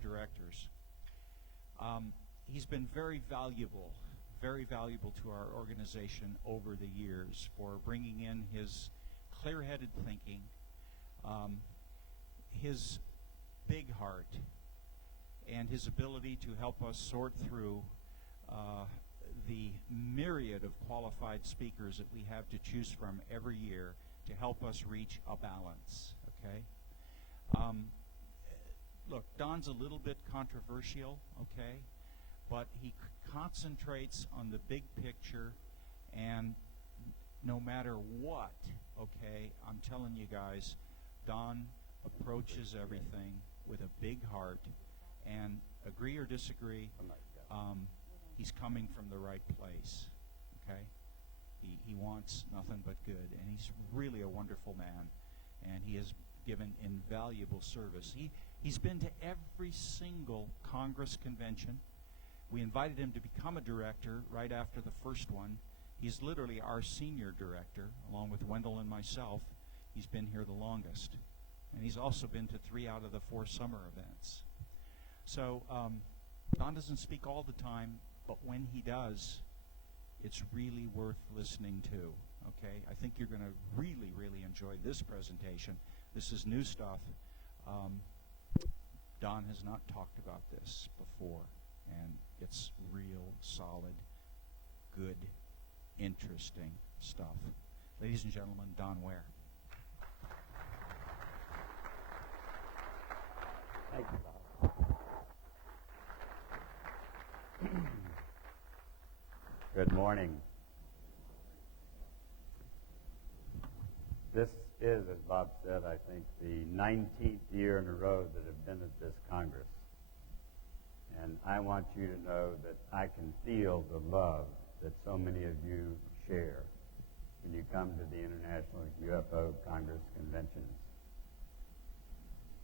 of directors. He's been very valuable to our organization over the years for bringing in his clear-headed thinking, his big heart, and his ability to help us sort through the myriad of qualified speakers that we have to choose from every year to help us reach a balance, okay? Look, Don's a little bit controversial, okay? But he concentrates on the big picture, and no matter what, okay, I'm telling you guys, Don approaches everything with a big heart, and agree or disagree, he's coming from the right place, okay? He wants nothing but good, and he's really a wonderful man, and he has given invaluable service. He's been to every single Congress convention. We invited him to become a director right after the first one. He's literally our senior director, along with Wendell and myself. He's been here the longest. And he's also been to 3 out of the 4 summer events. So Don doesn't speak all the time, but when he does, it's really worth listening to. Okay? I think you're going to really, really enjoy this presentation. This is new stuff. Don has not talked about this before, and it's real, solid, good, interesting stuff. Ladies and gentlemen, Don Ware. Thank you, Bob. Good morning. This is, as Bob said, I think the 19th year in a row that I've been at this Congress. And I want you to know that I can feel the love that so many of you share when you come to the International UFO Congress conventions.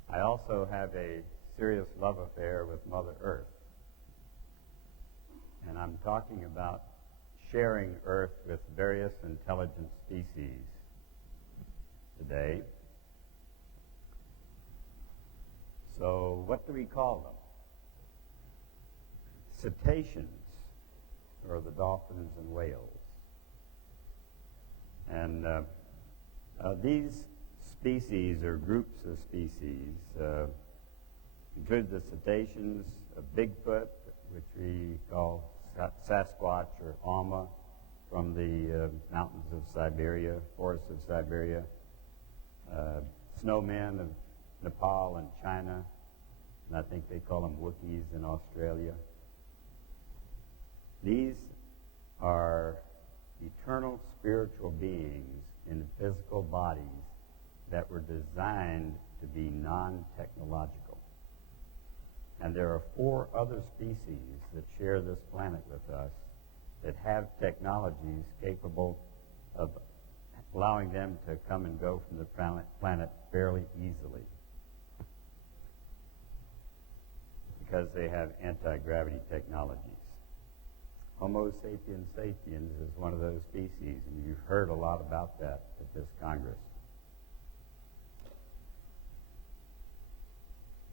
I also have a serious love affair with Mother Earth. And I'm talking about sharing Earth with various intelligent species today. So what do we call them? Cetaceans, or the dolphins and whales. And these species, or groups of species, include the cetaceans, Bigfoot, which we call Sasquatch or Alma, from the mountains of Siberia, forests of Siberia, snowmen of Nepal and China, and I think they call them Wookiees in Australia. These are eternal spiritual beings in physical bodies that were designed to be non-technological. And there are 4 other species that share this planet with us that have technologies capable of allowing them to come and go from the planet fairly easily, because they have anti-gravity technologies. Homo sapiens sapiens is one of those species, and you've heard a lot about that at this Congress.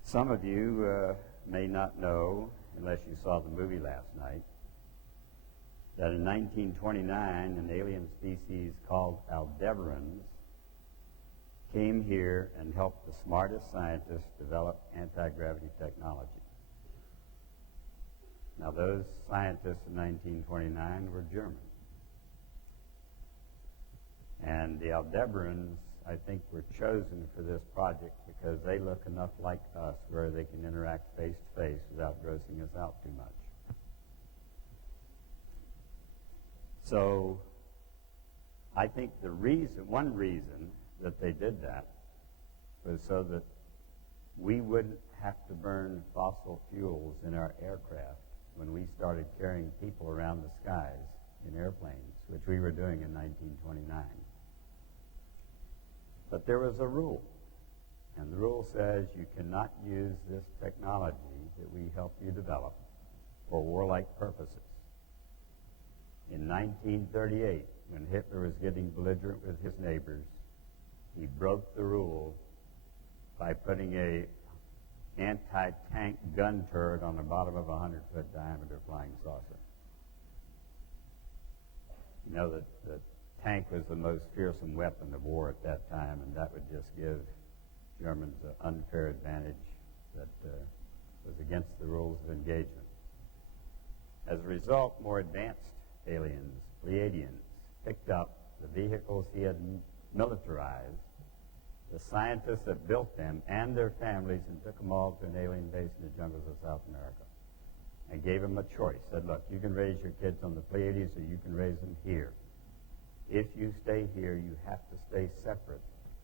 Some of you may not know, unless you saw the movie last night, that in 1929 an alien species called Aldebarans came here and helped the smartest scientists develop anti-gravity technology. Now, those scientists in 1929 were German. And the Aldebarans, I think, were chosen for this project because they look enough like us where they can interact face-to-face without grossing us out too much. So I think one reason that they did that was so that we wouldn't have to burn fossil fuels in our aircraft when we started carrying people around the skies in airplanes, which we were doing in 1929. But there was a rule, and the rule says you cannot use this technology that we help you develop for warlike purposes. In 1938, when Hitler was getting belligerent with his neighbors, he broke the rule by putting a anti-tank gun turret on the bottom of a 100-foot diameter flying saucer. You know that the tank was the most fearsome weapon of war at that time, and that would just give Germans an unfair advantage that was against the rules of engagement. As a result, more advanced aliens, Pleiadians, picked up the vehicles he had militarized, the scientists that built them and their families, and took them all to an alien base in the jungles of South America and gave them a choice. Said, look, you can raise your kids on the Pleiades or you can raise them here. If you stay here, you have to stay separate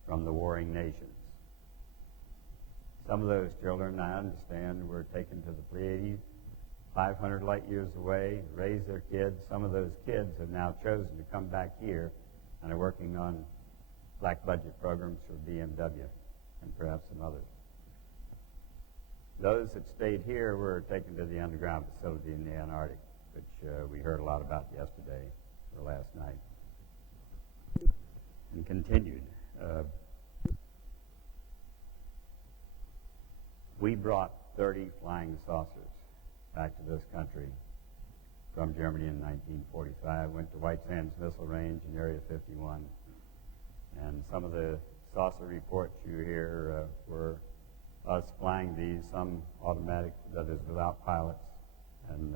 from the warring nations. Some of those children, I understand, were taken to the Pleiades, 500 light years away, raised their kids. Some of those kids have now chosen to come back here and are working on black budget programs for BMW and perhaps some others. Those that stayed here were taken to the underground facility in the Antarctic, which we heard a lot about yesterday or last night, and continued. We brought 30 flying saucers back to this country from Germany in 1945, went to White Sands Missile Range in Area 51, and some of the saucer reports you hear were us flying these, some automatic, that is without pilots, and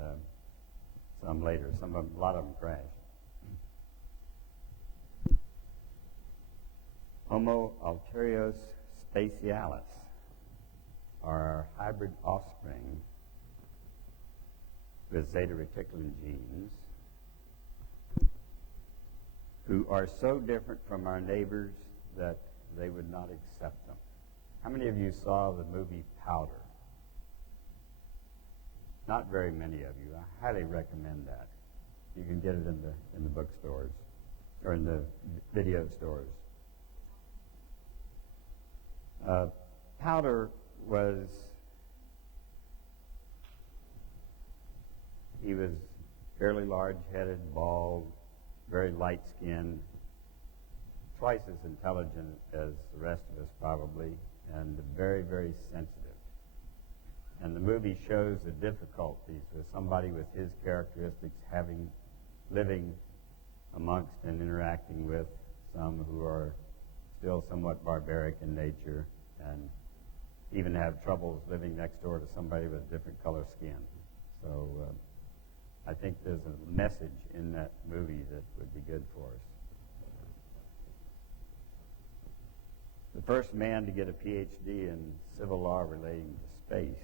some later. A lot of them crashed. Homo ulterior spacialis are our hybrid offspring with zeta reticulum genes, who are so different from our neighbors that they would not accept them. How many of you saw the movie Powder? Not very many of you. I highly recommend that. You can get it in the bookstores or in the video stores. Powder he was fairly large-headed, bald, very light-skinned, twice as intelligent as the rest of us probably, and very, very sensitive. And the movie shows the difficulties with somebody with his characteristics living amongst and interacting with some who are still somewhat barbaric in nature and even have troubles living next door to somebody with different color skin. So I think there's a message in that movie that would be good for us. The first man to get a PhD in civil law relating to space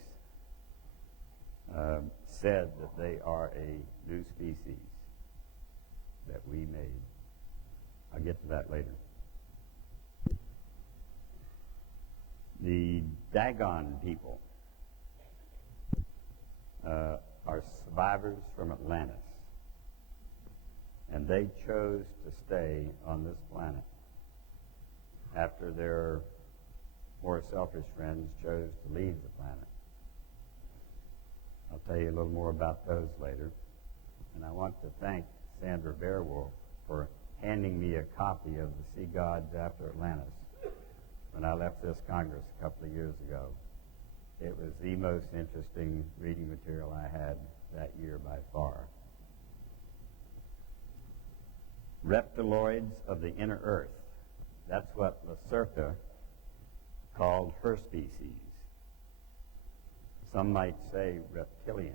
said that they are a new species that we made. I'll get to that later. The Dagon people are survivors from Atlantis, and they chose to stay on this planet after their more selfish friends chose to leave the planet. I'll tell you a little more about those later. And I want to thank Sandra Bearwolf for handing me a copy of The Sea Gods After Atlantis when I left this Congress a couple of years ago. It was the most interesting reading material I had that year by far. Reptiloids of the inner earth. That's what Lacerta called her species. Some might say reptilians.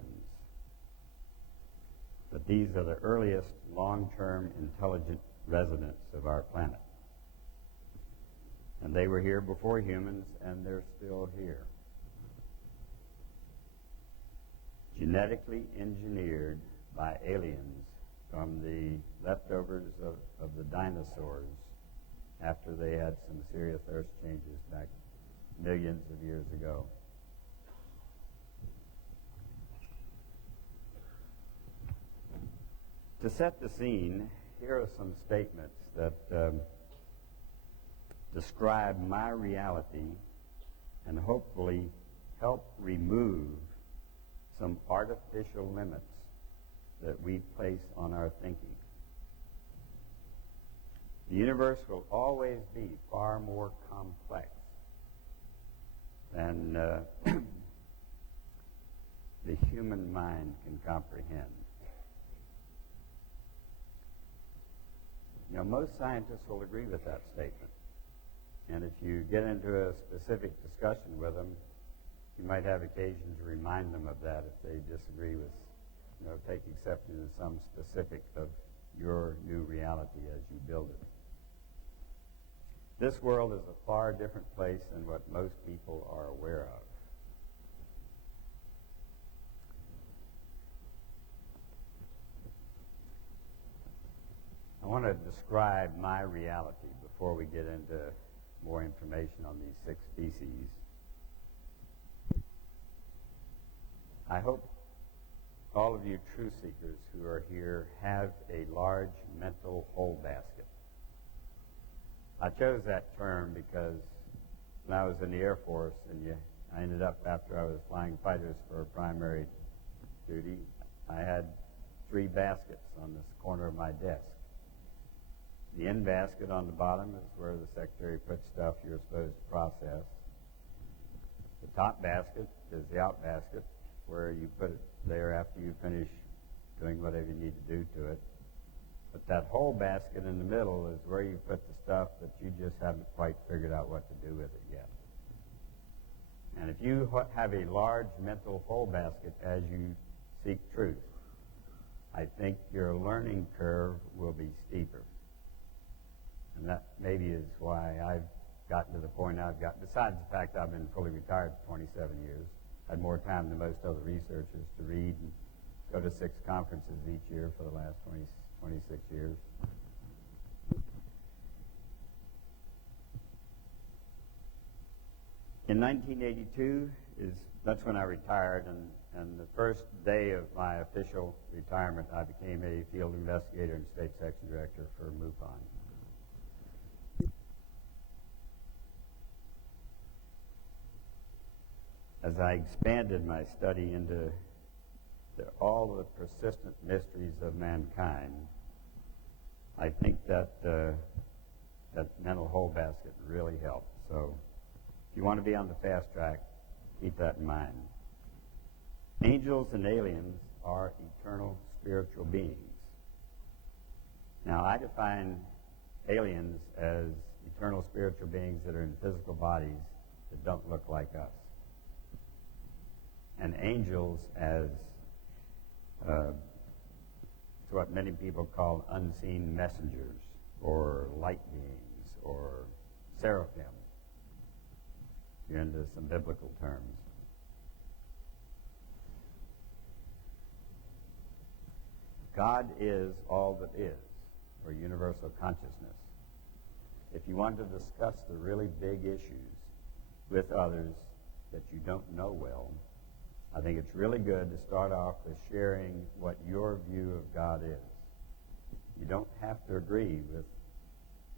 But these are the earliest long-term intelligent residents of our planet. And they were here before humans, and they're still here. Genetically engineered by aliens from the leftovers of the dinosaurs after they had some serious earth changes back millions of years ago. To set the scene, here are some statements that describe my reality and hopefully help remove some artificial limits that we place on our thinking. The universe will always be far more complex than the human mind can comprehend. You know, most scientists will agree with that statement. And if you get into a specific discussion with them, you might have occasion to remind them of that if they disagree with, you know, take exception to some specific of your new reality as you build it. This world is a far different place than what most people are aware of. I want to describe my reality before we get into more information on these 6 species. I hope all of you truth seekers who are here have a large mental hole basket. I chose that term because when I was in the Air Force and I ended up, after I was flying fighters for primary duty, I had 3 baskets on this corner of my desk. The in basket on the bottom is where the secretary puts stuff you're supposed to process. The top basket is the out basket, where you put it there after you finish doing whatever you need to do to it. But that whole basket in the middle is where you put the stuff that you just haven't quite figured out what to do with it yet. And if you have a large mental hole basket as you seek truth, I think your learning curve will be steeper. And that maybe is why I've gotten to the point I've got, besides the fact I've been fully retired for 27 years, had more time than most other researchers to read and go to 6 conferences each year for the last 26 years. In 1982, that's when I retired, and the first day of my official retirement, I became a field investigator and state section director for MUFON. As I expanded my study into all the persistent mysteries of mankind, I think that that mental hole basket really helped. So if you want to be on the fast track, keep that in mind. Angels and aliens are eternal spiritual beings. Now, I define aliens as eternal spiritual beings that are in physical bodies that don't look like us, and angels as what many people call unseen messengers, or light beings, or seraphim, if you're into some biblical terms. God is all that is, or universal consciousness. If you want to discuss the really big issues with others that you don't know well, I think it's really good to start off with sharing what your view of God is. You don't have to agree with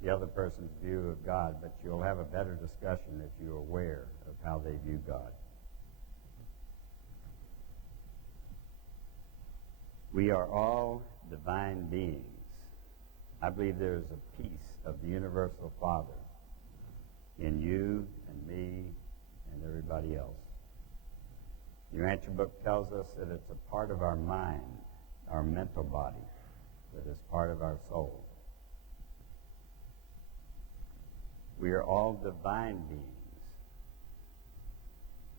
the other person's view of God, but you'll have a better discussion if you're aware of how they view God. We are all divine beings. I believe there is a piece of the universal Father in you and me and everybody else. The Urantia book tells us that it's a part of our mind, our mental body, that is part of our soul. We are all divine beings.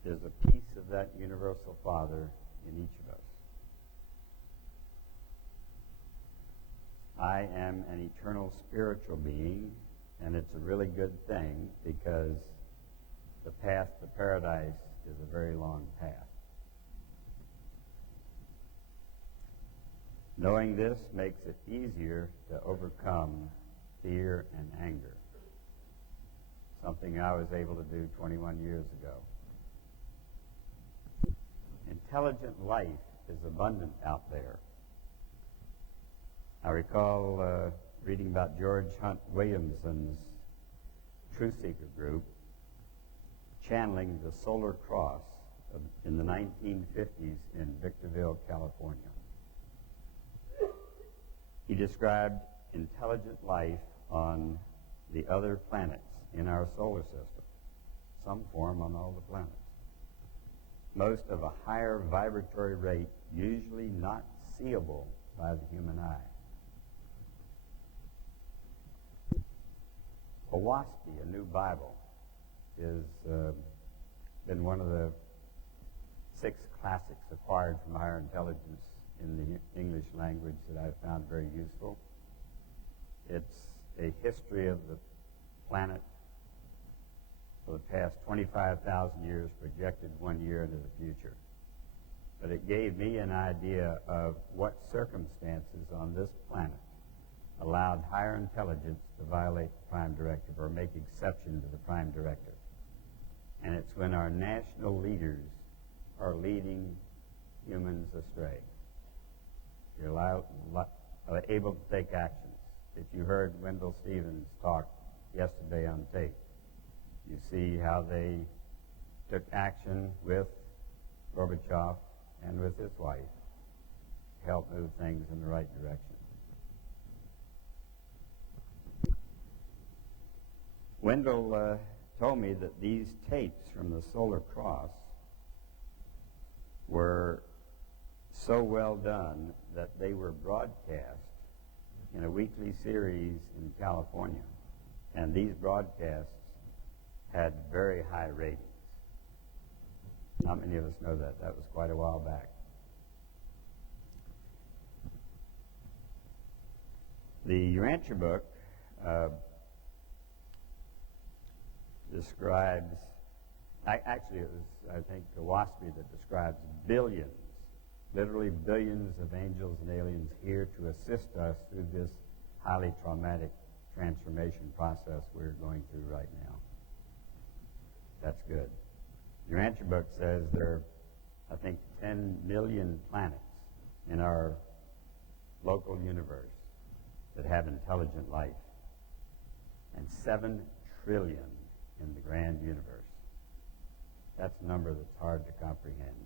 There's a piece of that universal Father in each of us. I am an eternal spiritual being, and it's a really good thing because the path to paradise is a very long path. Knowing this makes it easier to overcome fear and anger, something I was able to do 21 years ago. Intelligent life is abundant out there. I recall reading about George Hunt Williamson's Truth Seeker group channeling the Solar Cross in the 1950s in Victorville, California. He described intelligent life on the other planets in our solar system, some form on all the planets. Most of a higher vibratory rate, usually not seeable by the human eye. Owaspy, a new Bible, is been one of the 6 classics acquired from higher intelligence in the English language that I've found very useful. It's a history of the planet for the past 25,000 years, projected 1 year into the future. But it gave me an idea of what circumstances on this planet allowed higher intelligence to violate the prime directive or make exception to the prime directive. And it's when our national leaders are leading humans astray. You're able to take actions. If you heard Wendell Stevens talk yesterday on tape, you see how they took action with Gorbachev and with his wife to help move things in the right direction. Wendell told me that these tapes from the Solar Cross were so well done that they were broadcast in a weekly series in California. And these broadcasts had very high ratings. Not many of us know that. That was quite a while back. The Urantia book describes, actually it was, I think, Owaspy that describes billions, literally billions of angels and aliens here to assist us through this highly traumatic transformation process we're going through right now. That's good. Urantia book says there are, I think, 10 million planets in our local universe that have intelligent life, and 7 trillion in the grand universe. That's a number that's hard to comprehend.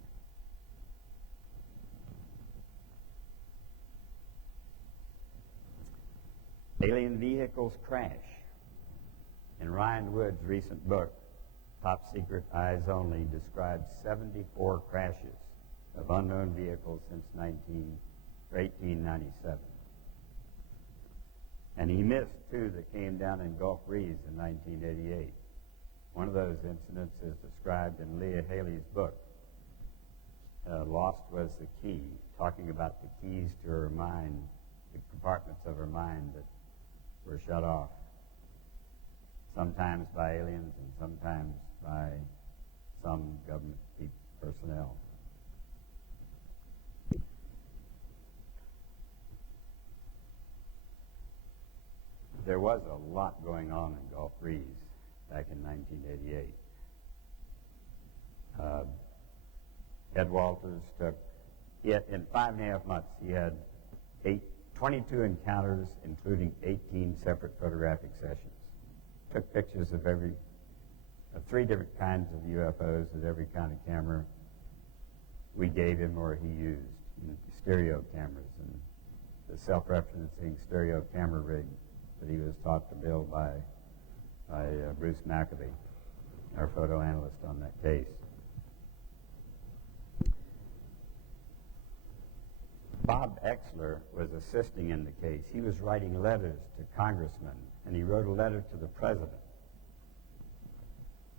Alien vehicles crash. In Ryan Wood's recent book, Top Secret Eyes Only, describes 74 crashes of unknown vehicles since 1897. And he missed 2 that came down in Gulf Breeze in 1988. One of those incidents is described in Leah Haley's book, Lost Was the Key, talking about the keys to her mind, the compartments of her mind that were shut off, sometimes by aliens and sometimes by some government personnel. There was a lot going on in Gulf Breeze back in 1988. Ed Walters took, in 5.5 months, he had 22 encounters, including 18 separate photographic sessions. Took pictures of 3 different kinds of UFOs with every kind of camera we gave him or he used, stereo cameras, and the self-referencing stereo camera rig that he was taught to build by Bruce McAbee, our photo analyst on that case. Bob Exler was assisting in the case. He was writing letters to congressmen, and he wrote a letter to the president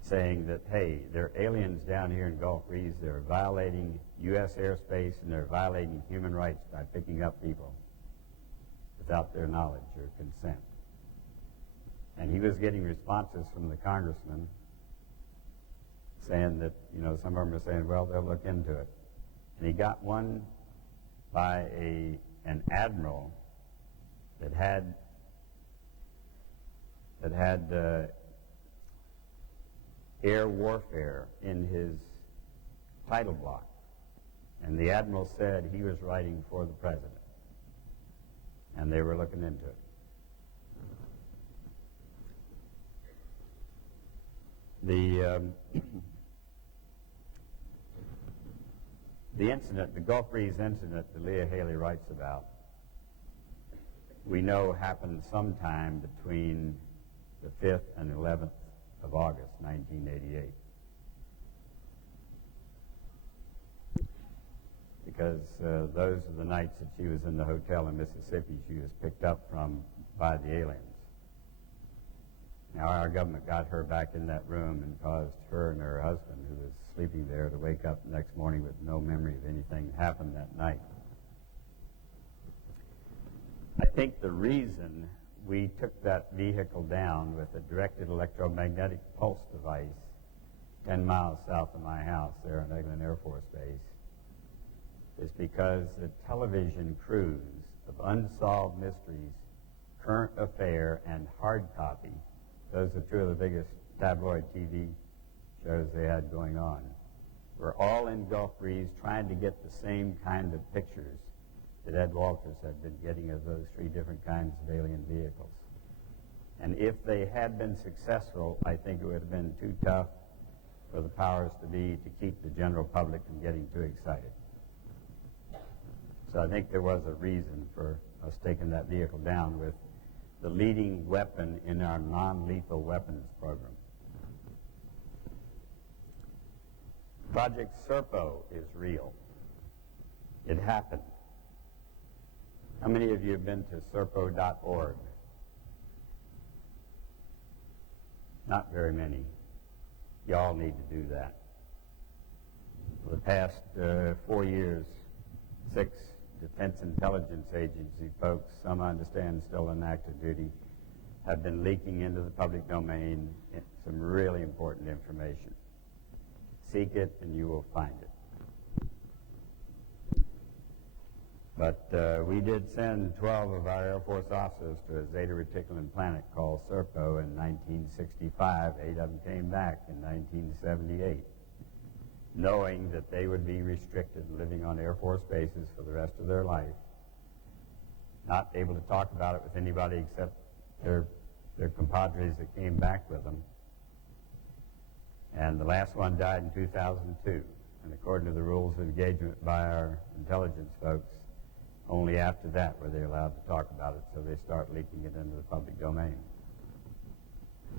saying that, hey, there are aliens down here in Gulf Breeze. They're violating U.S. airspace, and they're violating human rights by picking up people without their knowledge or consent. And he was getting responses from the congressmen saying that, some of them are saying, well, they'll look into it. And he got one by an admiral that had air warfare in his title block. And the admiral said he was writing for the president. And they were looking into it. The incident, the Gulf Breeze incident that Leah Haley writes about, we know happened sometime between the 5th and 11th of August, 1988. Because those are the nights that she was in the hotel in Mississippi she was picked up from by the aliens. Now, our government got her back in that room and caused her and her husband, who was sleeping there, to wake up the next morning with no memory of anything that happened that night. I think the reason we took that vehicle down with a directed electromagnetic pulse device 10 miles south of my house there on Eglin Air Force Base is because the television crews of Unsolved Mysteries, Current Affair, and Hard Copy, those are two of the biggest tabloid TV shows they had going on, were all in Gulf Breeze trying to get the same kind of pictures that Ed Walters had been getting of those three different kinds of alien vehicles. And if they had been successful, I think it would have been too tough for the powers to be to keep the general public from getting too excited. So I think there was a reason for us taking that vehicle down with the leading weapon in our non-lethal weapons program. Project Serpo is real. It happened. How many of you have been to serpo.org? Not very many. Y'all need to do that. For the past 4 years, 6 Defense Intelligence Agency folks, some I understand still on active duty, have been leaking into the public domain some really important information. Seek it and you will find it. But we did send 12 of our Air Force officers to a Zeta Reticulum planet called Serpo in 1965. 8 of them came back in 1978, knowing that they would be restricted, living on Air Force bases for the rest of their life, not able to talk about it with anybody except their compadres that came back with them. And the last one died in 2002. And according to the rules of engagement by our intelligence folks, only after that were they allowed to talk about it, so they start leaking it into the public domain.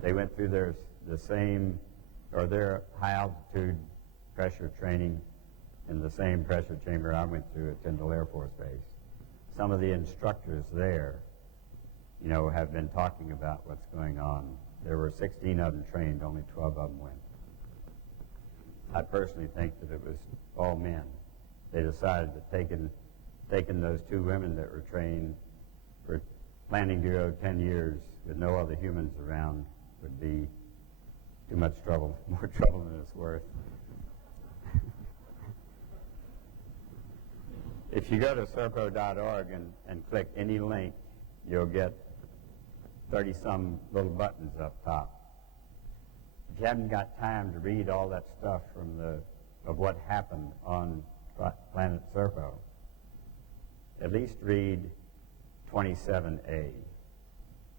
They went through their high altitude pressure training in the same pressure chamber I went through at Tyndall Air Force Base. Some of the instructors there, have been talking about what's going on. There were 16 of them trained, only 12 of them went. I personally think that it was all men. They decided that taking those 2 women that were trained for planning to go 10 years with no other humans around would be too much trouble, more trouble than it's worth. If you go to serpo.org and click any link, you'll get 30-some little buttons up top. If you haven't got time to read all that stuff of what happened on planet Serpo, at least read 27A,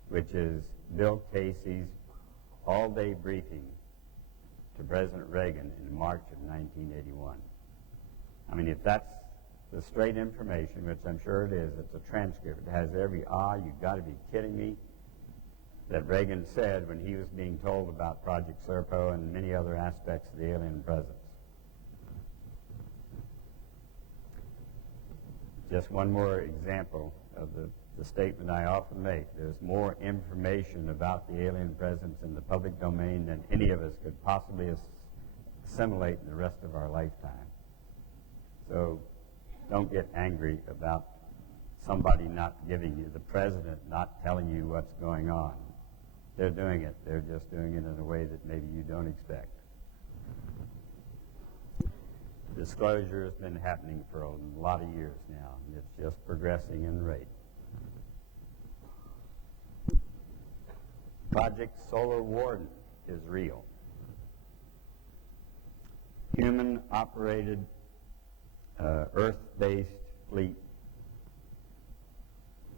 which is Bill Casey's all-day briefing to President Reagan in March of 1981. I mean, if that's the straight information, which I'm sure it is, it's a transcript. It has every you've got to be kidding me, that Reagan said when he was being told about Project Serpo and many other aspects of the alien presence. Just one more example of the statement I often make. There's more information about the alien presence in the public domain than any of us could possibly assimilate in the rest of our lifetime. So don't get angry about somebody not giving you, the president not telling you what's going on. They're doing it. They're just doing it in a way that maybe you don't expect. Disclosure has been happening for a lot of years now. It's just progressing in rate. Project Solar Warden is real. Human-operated, Earth-based fleet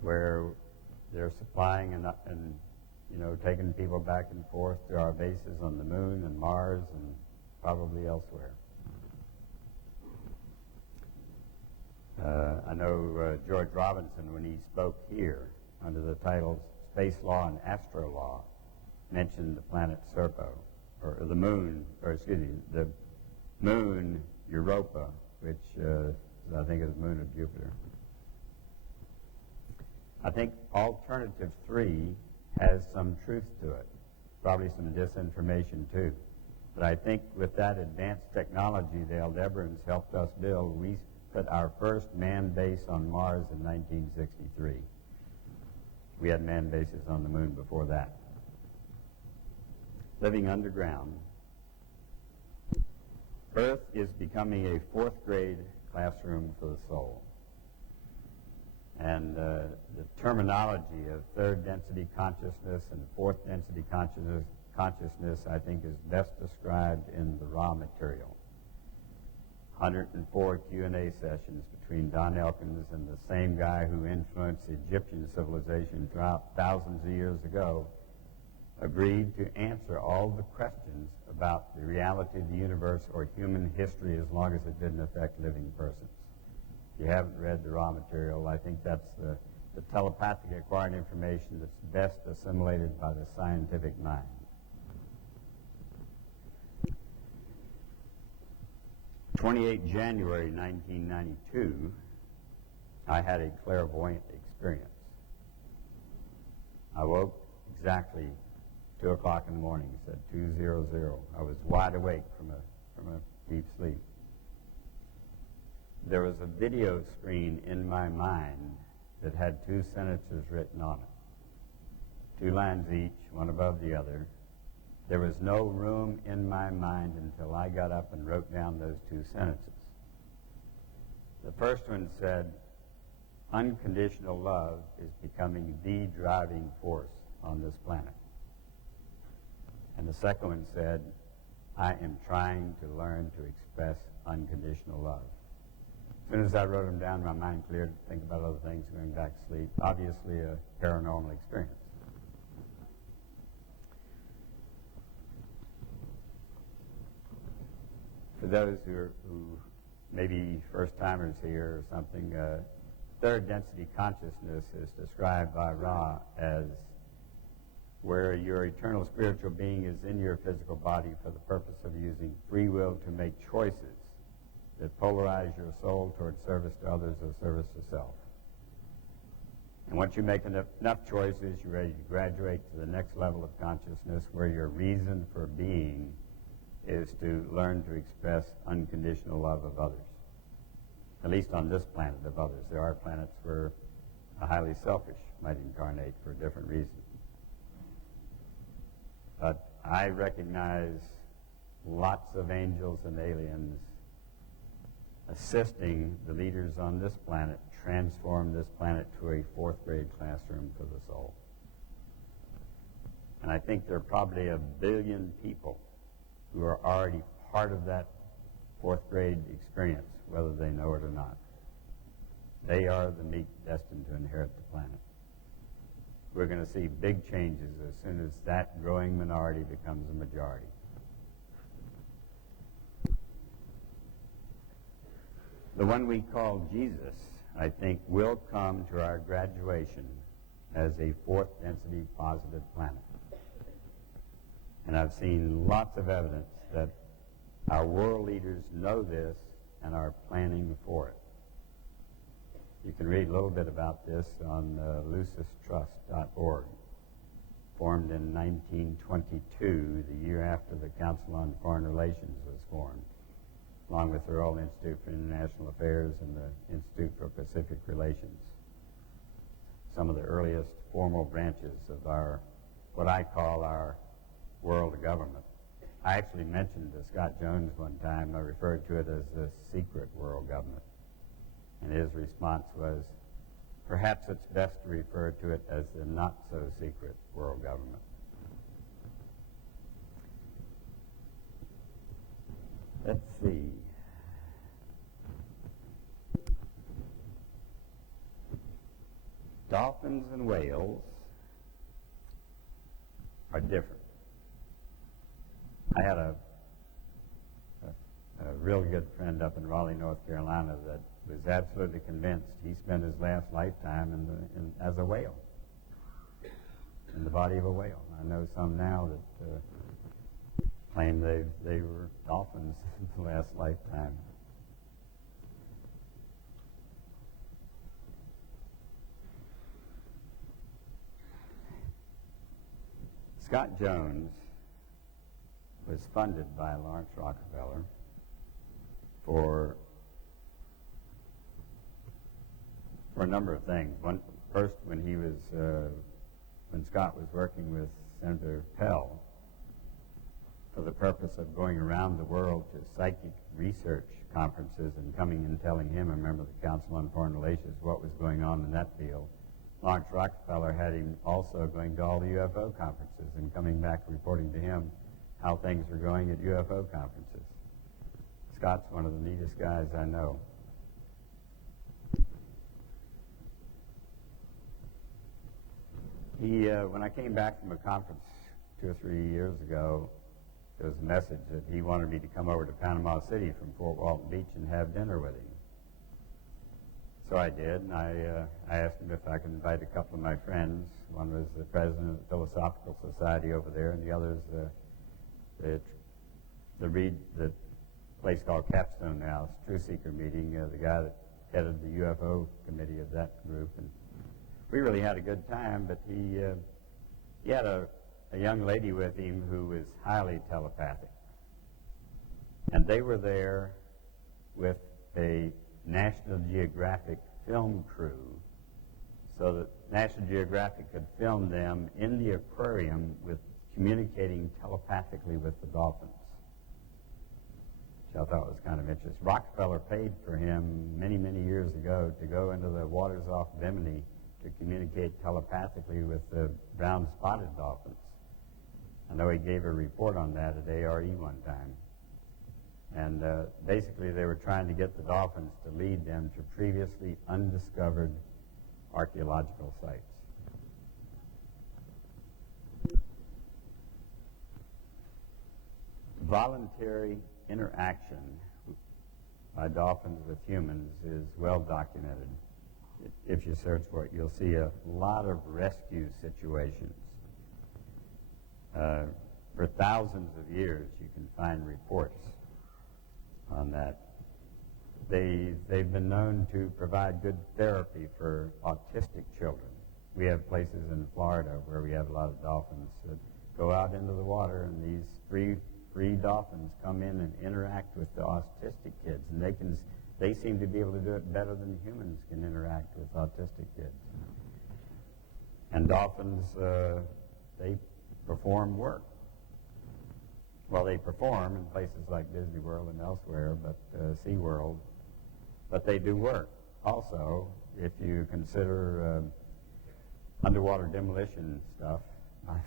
where they're supplying and taking people back and forth to our bases on the Moon and Mars and probably elsewhere. I know George Robinson, when he spoke here under the titles Space Law and Astro Law, mentioned the planet Serpo, or the moon, or excuse me, the moon Europa, which I think is the moon of Jupiter. I think alternative 3 has some truth to it, probably some disinformation too. But I think with that advanced technology the Aldebarans helped us build, we put our first manned base on Mars in 1963. We had manned bases on the moon before that. Living underground, Earth is becoming a fourth grade classroom for the soul. And the terminology of third density consciousness and fourth density consciousness, I think, is best described in the raw material. 104 Q&A sessions between Don Elkins and the same guy who influenced Egyptian civilization throughout thousands of years ago agreed to answer all the questions about the reality of the universe or human history as long as it didn't affect living persons. If you haven't read the raw material, I think that's the telepathic acquired information that's best assimilated by the scientific mind. January 1992, I had a clairvoyant experience. I woke exactly 2 o'clock in the morning. It said 2:00. I was wide awake from a deep sleep. There was a video screen in my mind that had 2 sentences written on it, 2 lines each, one above the other. There was no room in my mind until I got up and wrote down those 2 sentences. The first one said, "Unconditional love is becoming the driving force on this planet." And the second one said, "I am trying to learn to express unconditional love." As soon as I wrote them down, my mind cleared to think about other things, going back to sleep. Obviously a paranormal experience. For those who may be first-timers here or something, third density consciousness is described by Ra as where your eternal spiritual being is in your physical body for the purpose of using free will to make choices that polarize your soul towards service to others or service to self. And once you make enough choices, you're ready to graduate to the next level of consciousness where your reason for being is to learn to express unconditional love of others, at least on this planet of others. There are planets where the highly selfish might incarnate for a different reason. But I recognize lots of angels and aliens assisting the leaders on this planet transform this planet to a fourth grade classroom for the soul. And I think there are probably 1 billion people who are already part of that fourth grade experience, whether they know it or not. They are the meat destined to inherit the planet. We're going to see big changes as soon as that growing minority becomes a majority. The one we call Jesus, I think, will come to our graduation as a fourth density positive planet. And I've seen lots of evidence that our world leaders know this and are planning for it. You can read a little bit about this on lucistrust.org. Formed in 1922, the year after the Council on Foreign Relations was formed, along with the Royal Institute for International Affairs and the Institute for Pacific Relations. Some of the earliest formal branches of our, what I call our world government. I actually mentioned to Scott Jones one time, I referred to it as the secret world government. And his response was, perhaps it's best to refer to it as the not-so-secret world government. Let's see. Dolphins and whales are different. I had a real good friend up in Raleigh, North Carolina, that was absolutely convinced he spent his last lifetime as a whale. in the body of a whale. I know some now that claim they were dolphins in the last lifetime. Scott Jones was funded by Lawrence Rockefeller for a number of things. First, when Scott was working with Senator Pell for the purpose of going around the world to psychic research conferences and coming and telling him, a member of the Council on Foreign Relations, what was going on in that field. Lawrence Rockefeller had him also going to all the UFO conferences and coming back reporting to him how things were going at UFO conferences. Scott's one of the neatest guys I know. When I came back from a conference 2 or 3 years ago, there was a message that he wanted me to come over to Panama City from Fort Walton Beach and have dinner with him. So I did, and I asked him if I could invite a couple of my friends. One was the president of the Philosophical Society over there, and the other is the place called Capstone House, Truth Seeker meeting, the guy that headed the UFO committee of that group. And we really had a good time, but he had a young lady with him who was highly telepathic. And they were there with a National Geographic film crew so that National Geographic could film them in the aquarium with communicating telepathically with the dolphins, which I thought was kind of interesting. Rockefeller paid for him many, many years ago to go into the waters off Bimini to communicate telepathically with the brown spotted dolphins. I know he gave a report on that at ARE one time. And basically they were trying to get the dolphins to lead them to previously undiscovered archaeological sites. Voluntary interaction by dolphins with humans is well documented. If you search for it, you'll see a lot of rescue situations. For thousands of years, you can find reports on that. They've been known to provide good therapy for autistic children. We have places in Florida where we have a lot of dolphins that go out into the water, and these free dolphins come in and interact with the autistic kids, and they seem to be able to do it better than humans can interact with autistic kids. And dolphins, they perform work. Well, they perform in places like Disney World and elsewhere, but SeaWorld, but they do work. Also, if you consider underwater demolition stuff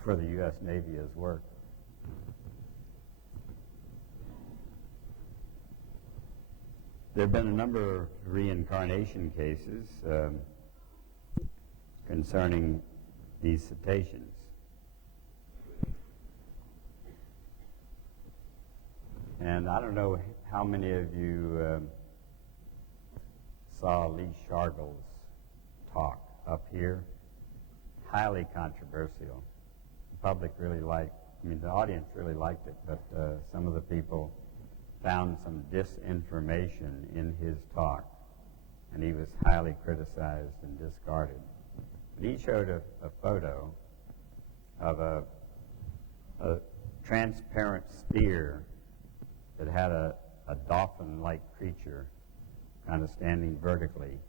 for the U.S. Navy as work. There have been a number of reincarnation cases concerning these cetaceans. And I don't know how many of you saw Lee Shargle's talk up here. Highly controversial. The public really the audience really liked it, but some of the people found some disinformation in his talk, and he was highly criticized and discarded. But he showed a photo of a transparent sphere that had a dolphin-like creature kind of standing vertically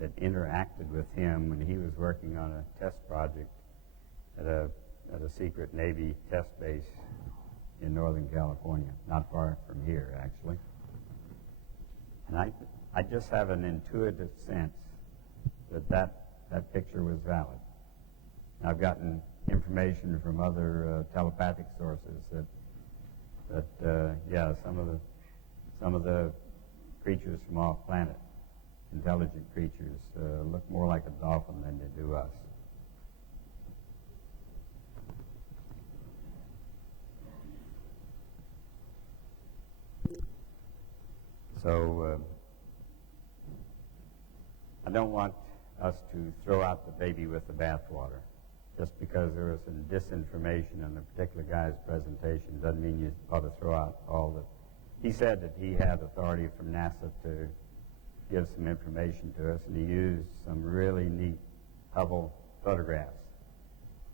that interacted with him when he was working on a test project at a secret Navy test base in Northern California, not far from here, actually. And I just have an intuitive sense that picture was valid. I've gotten information from other telepathic sources that some of the creatures from off planet, intelligent creatures, look more like a dolphin than they do us. So I don't want us to throw out the baby with the bathwater. Just because there was some disinformation in a particular guy's presentation doesn't mean you ought to throw out all the... He said that he had authority from NASA to give some information to us, and he used some really neat Hubble photographs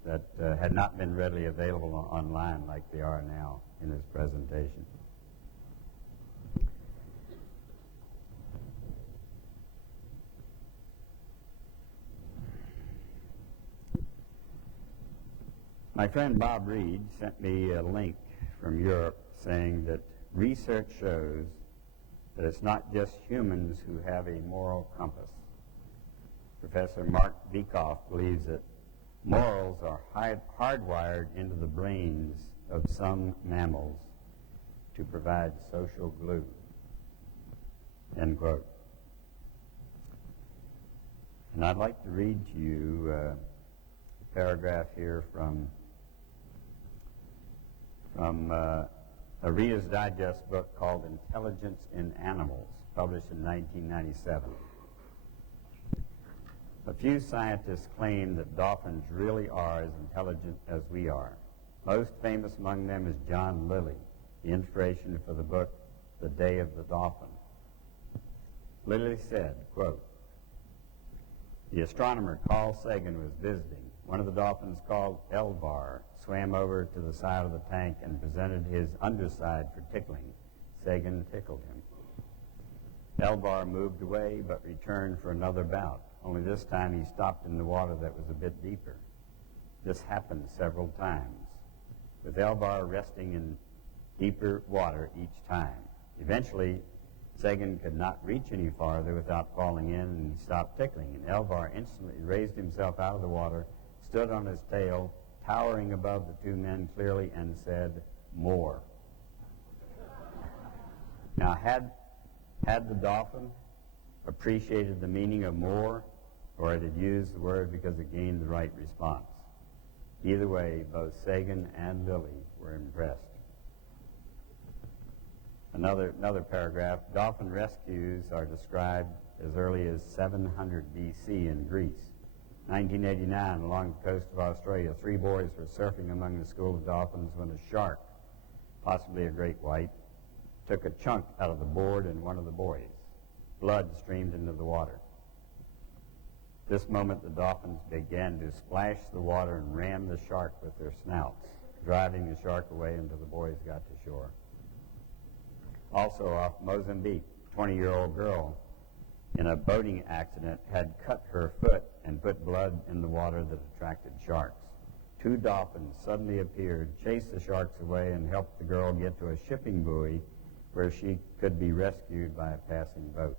that had not been readily available online like they are now in his presentation. My friend Bob Reed sent me a link from Europe saying that research shows that it's not just humans who have a moral compass. Professor Mark Bekoff believes that morals are hardwired into the brains of some mammals to provide social glue. End quote. And I'd like to read to you a paragraph here from a Reader's Digest book called Intelligence in Animals, published in 1997. A few scientists claim that dolphins really are as intelligent as we are. Most famous among them is John Lilly, the inspiration for the book The Day of the Dolphin. Lilly said, quote, "The astronomer Carl Sagan was visiting. One of the dolphins, called Elbar, swam over to the side of the tank and presented his underside for tickling. Sagan tickled him. Elbar moved away but returned for another bout. Only this time he stopped in the water that was a bit deeper. This happened several times, with Elbar resting in deeper water each time. Eventually, Sagan could not reach any farther without falling in, and he stopped tickling, and Elbar instantly raised himself out of the water, stood on his tail, towering above the two men clearly, and said, 'More.'" Now, had the dolphin appreciated the meaning of more, or had it used the word because it gained the right response? Either way, both Sagan and Lilly were impressed. Another paragraph, dolphin rescues are described as early as 700 BC in Greece. 1989, along the coast of Australia, 3 boys were surfing among the school of dolphins when a shark, possibly a great white, took a chunk out of the board in one of the boys. Blood streamed into the water. This moment, the dolphins began to splash the water and ram the shark with their snouts, driving the shark away until the boys got to shore. Also off Mozambique, a 20-year-old girl in a boating accident had cut her foot and put blood in the water that attracted sharks. 2 dolphins suddenly appeared, chased the sharks away, and helped the girl get to a shipping buoy where she could be rescued by a passing boat.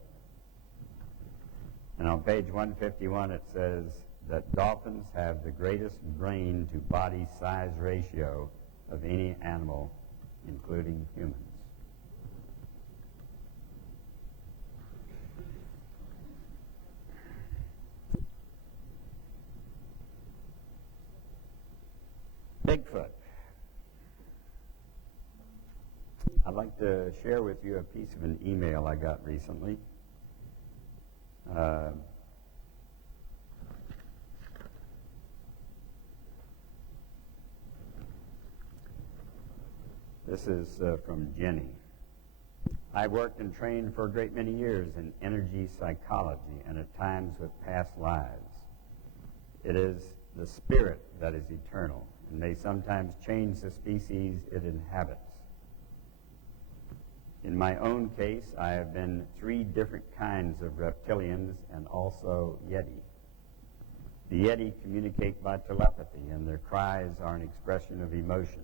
And on page 151 it says that dolphins have the greatest brain to body size ratio of any animal, including humans. Bigfoot. I'd like to share with you a piece of an email I got recently. This is from Jenny. "I worked and trained for a great many years in energy psychology and at times with past lives. It is the spirit that is eternal and may sometimes change the species it inhabits. In my own case, I have been 3 different kinds of reptilians and also Yeti. The Yeti communicate by telepathy, and their cries are an expression of emotion.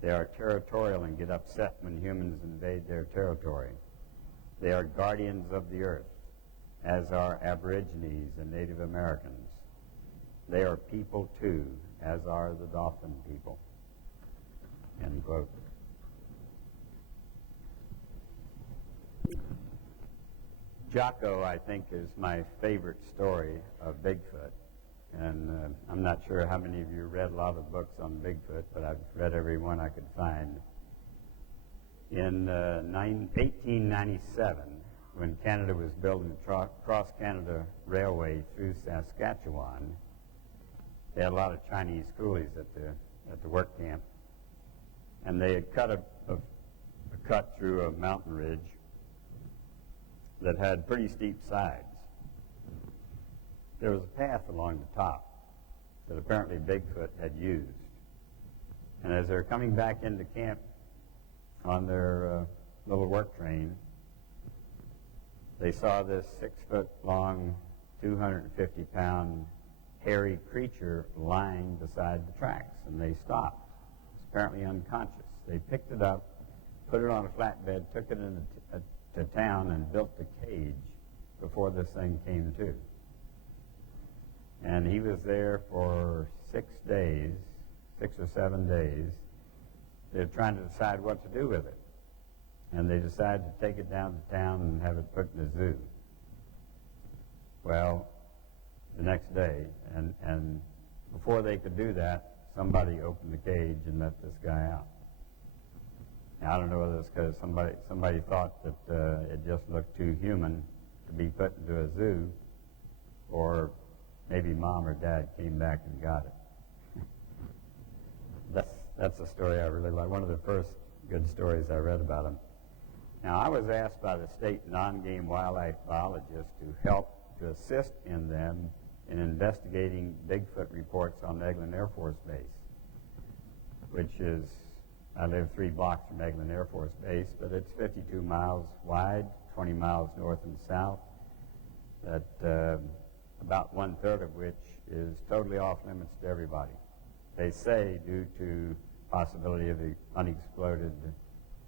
They are territorial and get upset when humans invade their territory. They are guardians of the earth, as are Aborigines and Native Americans. They are people too, as are the dolphin people." End quote. Jocko, I think, is my favorite story of Bigfoot. And I'm not sure how many of you read a lot of books on Bigfoot, but I've read every one I could find. In 1897, when Canada was building the Cross-Canada Railway through Saskatchewan, they had a lot of Chinese coolies at the work camp, and they had cut a cut through a mountain ridge that had pretty steep sides. There was a path along the top that apparently Bigfoot had used. And as they're coming back into camp on their little work train, they saw this 6-foot-long, 250-pound hairy creature lying beside the tracks, and they stopped. It's apparently unconscious. They picked it up, put it on a flatbed, took it to town, and built the cage before this thing came to. And he was there for 6 days, 6 or 7 days. They're trying to decide what to do with it. And they decided to take it down to town and have it put in a zoo. Well, the next day, and before they could do that, somebody opened the cage and let this guy out. Now, I don't know whether it's because somebody thought that it just looked too human to be put into a zoo, or maybe Mom or Dad came back and got it. That's a story I really like. One of the first good stories I read about him. Now, I was asked by the state non-game wildlife biologists to assist in them in investigating Bigfoot reports on Eglin Air Force Base, which is, I live 3 blocks from Eglin Air Force Base, but it's 52 miles wide, 20 miles north and south, that about 1/3 of which is totally off limits to everybody. They say due to possibility of unexploded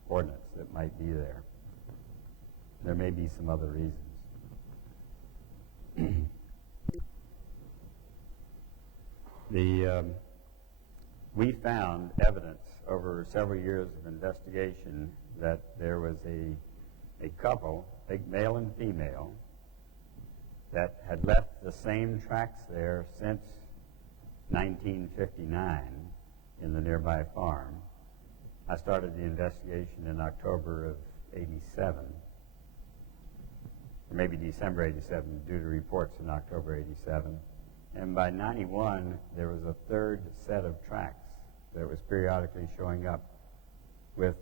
ordnance that might be there. There may be some other reasons. We found evidence over several years of investigation that there was a couple, big male and female, that had left the same tracks there since 1959 in the nearby farm. I started the investigation in October of 87, or maybe December 87, due to reports in October 87. And by 91, there was a 3rd set of tracks that was periodically showing up with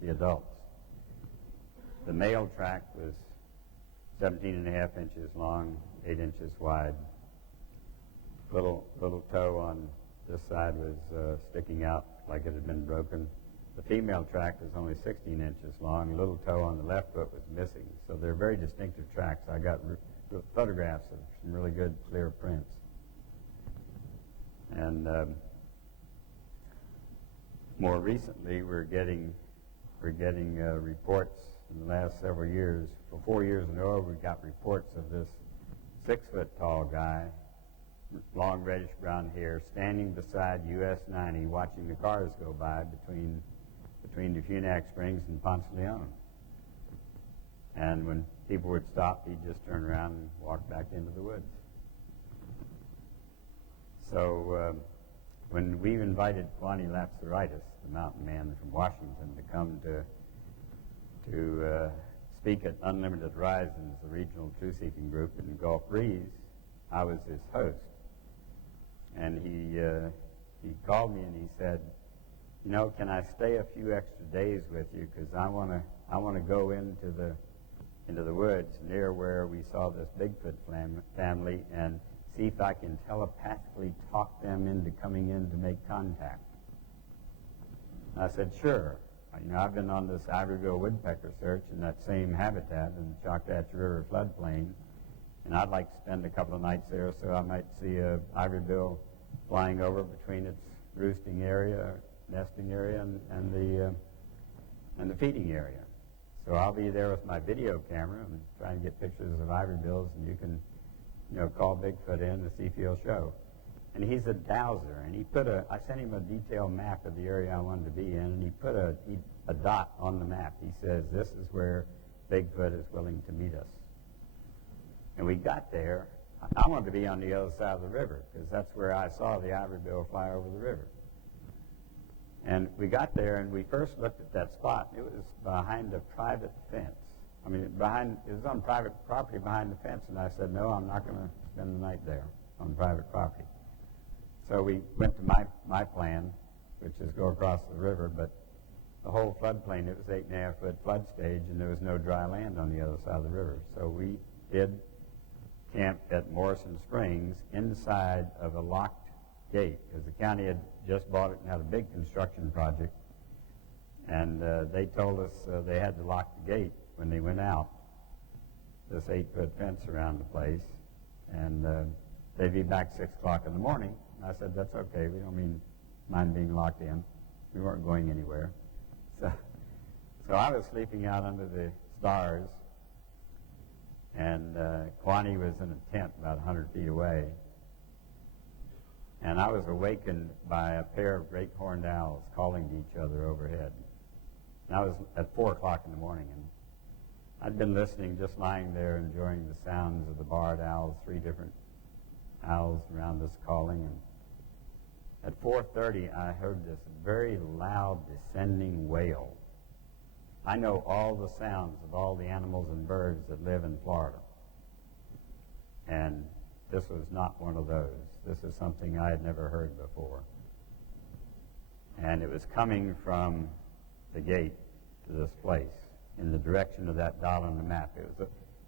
the adults. The male track was 17.5 inches long, 8 inches wide. Little toe on this side was sticking out like it had been broken. The female track was only 16 inches long. Little toe on the left foot was missing. So they're very distinctive tracks. I got photographs of some really good, clear prints. And more recently, we're getting reports in the last several years. For 4 years in a row, we got reports of this 6-foot-tall guy, long reddish-brown hair, standing beside US 90, watching the cars go by between DeFunac Springs and Ponce Leon. And when people would stop, he'd just turn around and walk back into the woods. So when we invited Kwani Lapsaritis, the mountain man from Washington, to come to speak at Unlimited Horizons, the regional truth-seeking group in Gulf Breeze, I was his host. And he called me and he said, you know, can I stay a few extra days with you, because I want to go into the woods near where we saw this Bigfoot family and see if I can telepathically talk them into coming in to make contact. And I said, sure. You know, I've been on this Ivoryville woodpecker search in that same habitat in the Choctaw River floodplain, and I'd like to spend a couple of nights there so I might see a Ivoryville flying over between its roosting area, nesting area, and the feeding area. So I'll be there with my video camera and trying to get pictures of Ivoryvilles, and you can, you know, call Bigfoot in to see if he'll show. And he's a dowser, and I sent him a detailed map of the area I wanted to be in, and he put a dot on the map. He says, this is where Bigfoot is willing to meet us. And we got there. I wanted to be on the other side of the river, because that's where I saw the Ivorybill fly over the river. And we got there, and we first looked at that spot. It was behind a private fence. I mean, it was on private property behind the fence, and I said, no, I'm not going to spend the night there on private property. So we went to my plan, which is go across the river, but the whole floodplain, it was 8.5-foot flood stage, and there was no dry land on the other side of the river. So we did camp at Morrison Springs inside of a locked gate, because the county had just bought it and had a big construction project. And they told us they had to lock the gate when they went out, this 8-foot fence around the place. And they'd be back 6 o'clock in the morning. And I said, that's okay. We don't mind being locked in. We weren't going anywhere. So I was sleeping out under the stars, and Kwani was in a tent about 100 feet away. And I was awakened by a pair of great horned owls calling to each other overhead. And I was at 4 o'clock in the morning, and I'd been listening, just lying there, enjoying the sounds of the barred owls, 3 different owls around us calling. And at 4:30, I heard this very loud descending wail. I know all the sounds of all the animals and birds that live in Florida. And this was not one of those. This is something I had never heard before. And it was coming from the gate to this place in the direction of that dot on the map.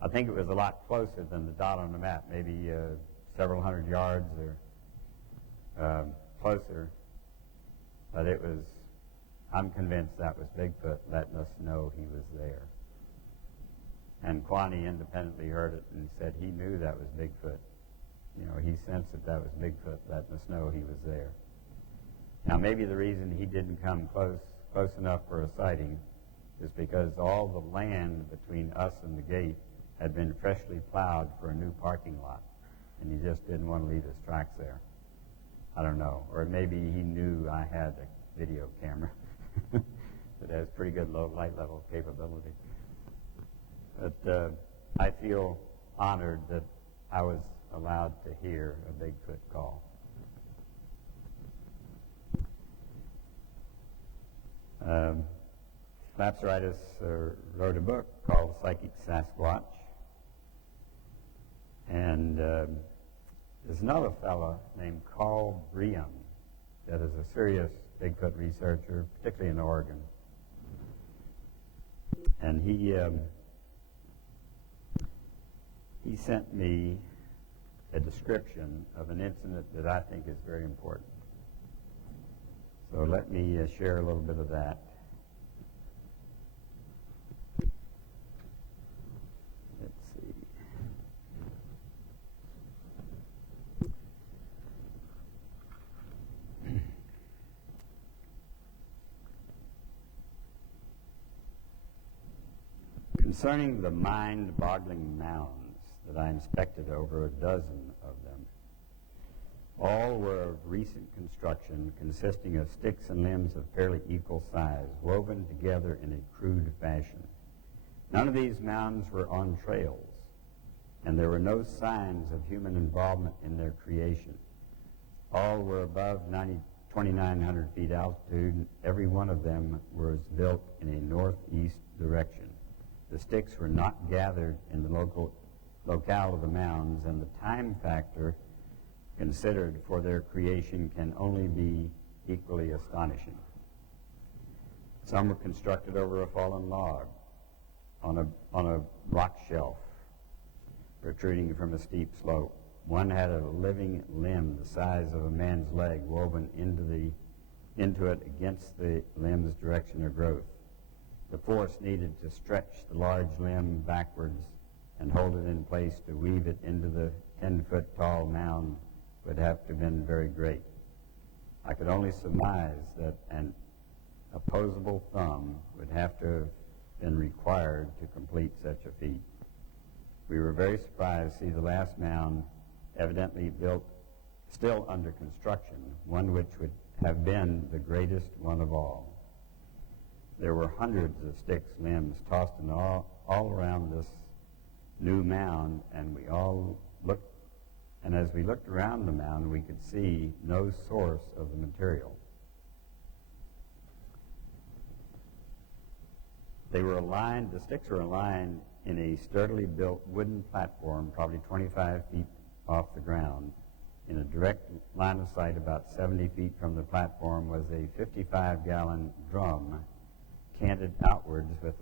I think it was a lot closer than the dot on the map, maybe several hundred yards or closer. But it was, I'm convinced that was Bigfoot letting us know he was there. And Kwani independently heard it and said he knew that was Bigfoot. You know, he sensed that was Bigfoot letting us know he was there. Now, maybe the reason he didn't come close enough for a sighting is because all the land between us and the gate had been freshly plowed for a new parking lot, and he just didn't want to leave his tracks there. I don't know. Or maybe he knew I had a video camera that has pretty good low light level capability. But I feel honored that I was allowed to hear a Bigfoot call. Lapsaritis wrote a book called Psychic Sasquatch. And there's another fellow named Carl Bream that is a serious Bigfoot researcher, particularly in Oregon. And he sent me a description of an incident that I think is very important. So let me share a little bit of that. Let's see. Concerning the mind-boggling mounds that I inspected, over a dozen of them. All were of recent construction, consisting of sticks and limbs of fairly equal size, woven together in a crude fashion. None of these mounds were on trails, and there were no signs of human involvement in their creation. All were above 2,900 feet altitude. Every one of them was built in a northeast direction. The sticks were not gathered in the locale of the mounds, and the time factor considered for their creation can only be equally astonishing. Some were constructed over a fallen log on a rock shelf protruding from a steep slope. One had a living limb the size of a man's leg woven into it against the limb's direction of growth. The force needed to stretch the large limb backwards and hold it in place to weave it into the 10-foot tall mound would have to have been very great. I could only surmise that an opposable thumb would have to have been required to complete such a feat. We were very surprised to see the last mound, evidently built, still under construction, one which would have been the greatest one of all. There were hundreds of sticks, limbs tossed in all around this new mound, and as we looked around the mound, we could see no source of the material. The sticks were aligned in a sturdily built wooden platform, probably 25 feet off the ground, In a direct line of sight about 70 feet from the platform was a 55-gallon drum canted outwards with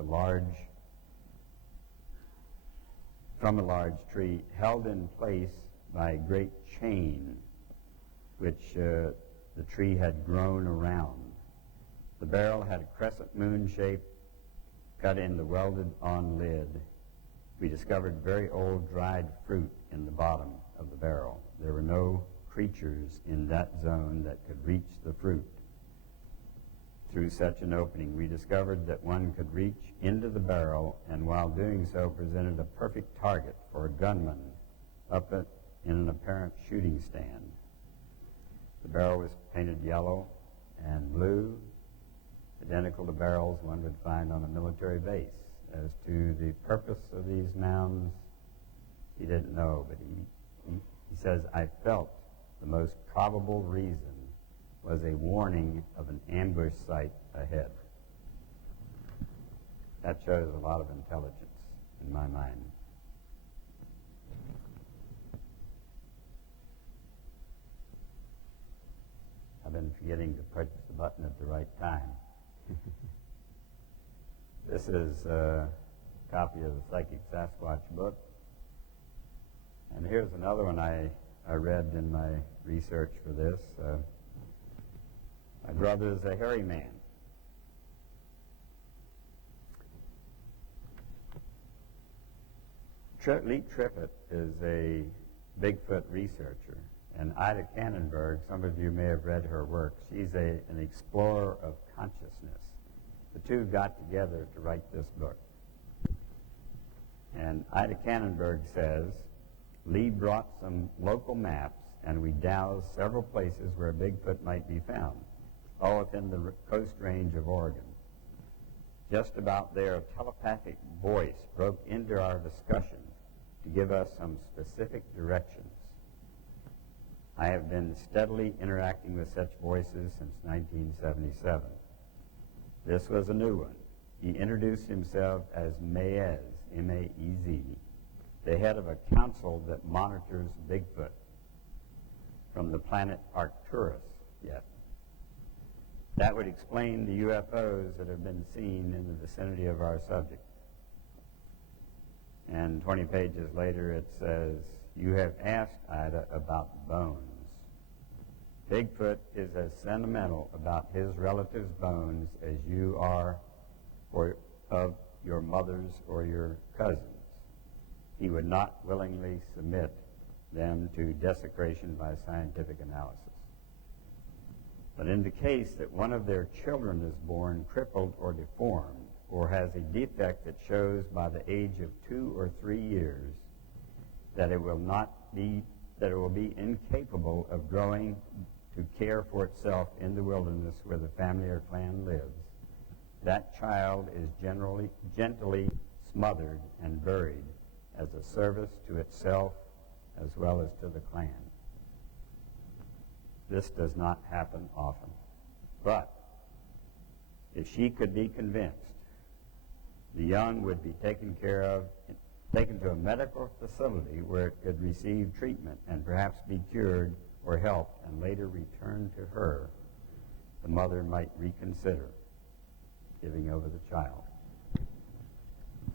from a large tree, held in place by a great chain which the tree had grown around. The barrel had a crescent moon shape cut in the welded-on lid. We discovered very old dried fruit in the bottom of the barrel. There were no creatures in that zone that could reach the fruit. Through such an opening, we discovered that one could reach into the barrel and while doing so presented a perfect target for a gunman up in an apparent shooting stand. The barrel was painted yellow and blue, identical to barrels one would find on a military base. As to the purpose of these mounds, he didn't know, but he says, I felt the most probable reason was a warning of an ambush site ahead. That shows a lot of intelligence in my mind. I've been forgetting to push the button at the right time. This is a copy of the Psychic Sasquatch book. And here's another one I read in my research for this. My brother is a hairy man. Lt Trippett is a Bigfoot researcher, and Ida Cannonberg, some of you may have read her work. She's an explorer of consciousness. The two got together to write this book. And Ida Cannonberg says, Lee brought some local maps, and we dowsed several places where Bigfoot might be found, all within the coast range of Oregon. Just about there, a telepathic voice broke into our discussion to give us some specific directions. I have been steadily interacting with such voices since 1977. This was a new one. He introduced himself as Maez, M-A-E-Z, the head of a council that monitors Bigfoot from the planet Arcturus yet. That would explain the UFOs that have been seen in the vicinity of our subject. And 20 pages later it says, you have asked Ida about bones. Bigfoot is as sentimental about his relatives' bones as you are of your mother's or your cousin's. He would not willingly submit them to desecration by scientific analysis. But in the case that one of their children is born crippled or deformed, or has a defect that shows by the age of 2 or 3 years that it will be incapable of growing to care for itself in the wilderness where the family or clan lives, that child is gently smothered and buried as a service to itself as well as to the clan. This does not happen often. But if she could be convinced, the young would be taken to a medical facility where it could receive treatment and perhaps be cured or helped and later returned to her, the mother might reconsider giving over the child.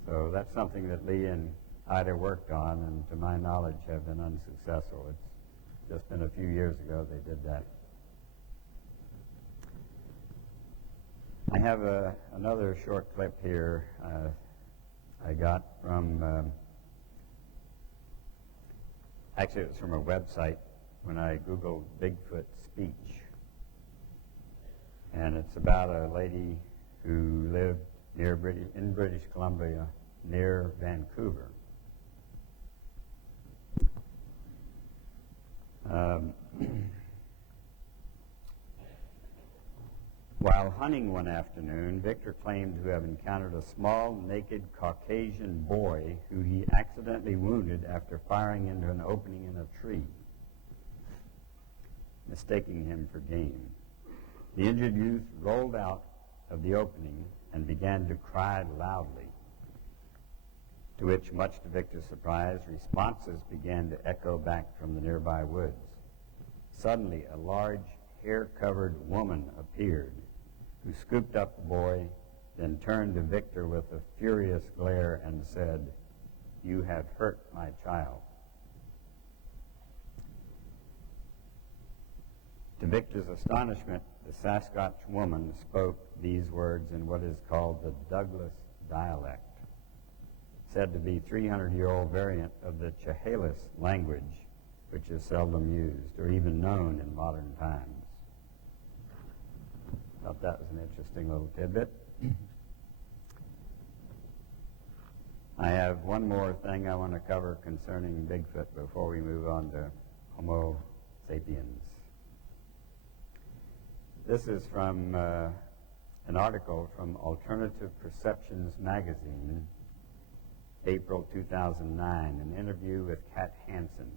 So that's something that Lee and Ida worked on, and to my knowledge have been unsuccessful. It's just been a few years ago they did that. I have another short clip here I got from, actually it was from a website when I Googled Bigfoot speech. And it's about a lady who lived in British Columbia near Vancouver. While hunting one afternoon, Victor claimed to have encountered a small, naked Caucasian boy who he accidentally wounded after firing into an opening in a tree, mistaking him for game. The injured youth rolled out of the opening and began to cry loudly, to which, much to Victor's surprise, responses began to echo back from the nearby woods. Suddenly, a large, hair-covered woman appeared, who scooped up the boy, then turned to Victor with a furious glare and said, "You have hurt my child." To Victor's astonishment, the Sasquatch woman spoke these words in what is called the Douglas dialect, said to be 300-year-old variant of the Chehalis language, which is seldom used or even known in modern times. Thought that was an interesting little tidbit. I have one more thing I want to cover concerning Bigfoot before we move on to Homo sapiens. This is from an article from Alternative Perceptions magazine, April 2009, an interview with Kat Hansen.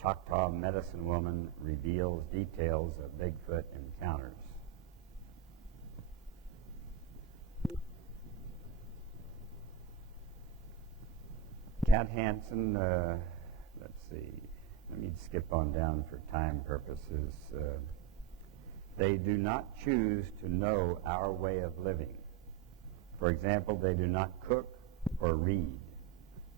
Choctaw medicine woman reveals details of Bigfoot encounters. Kat Hansen, let's see, let me skip on down for time purposes. They do not choose to know our way of living. For example, they do not cook or read,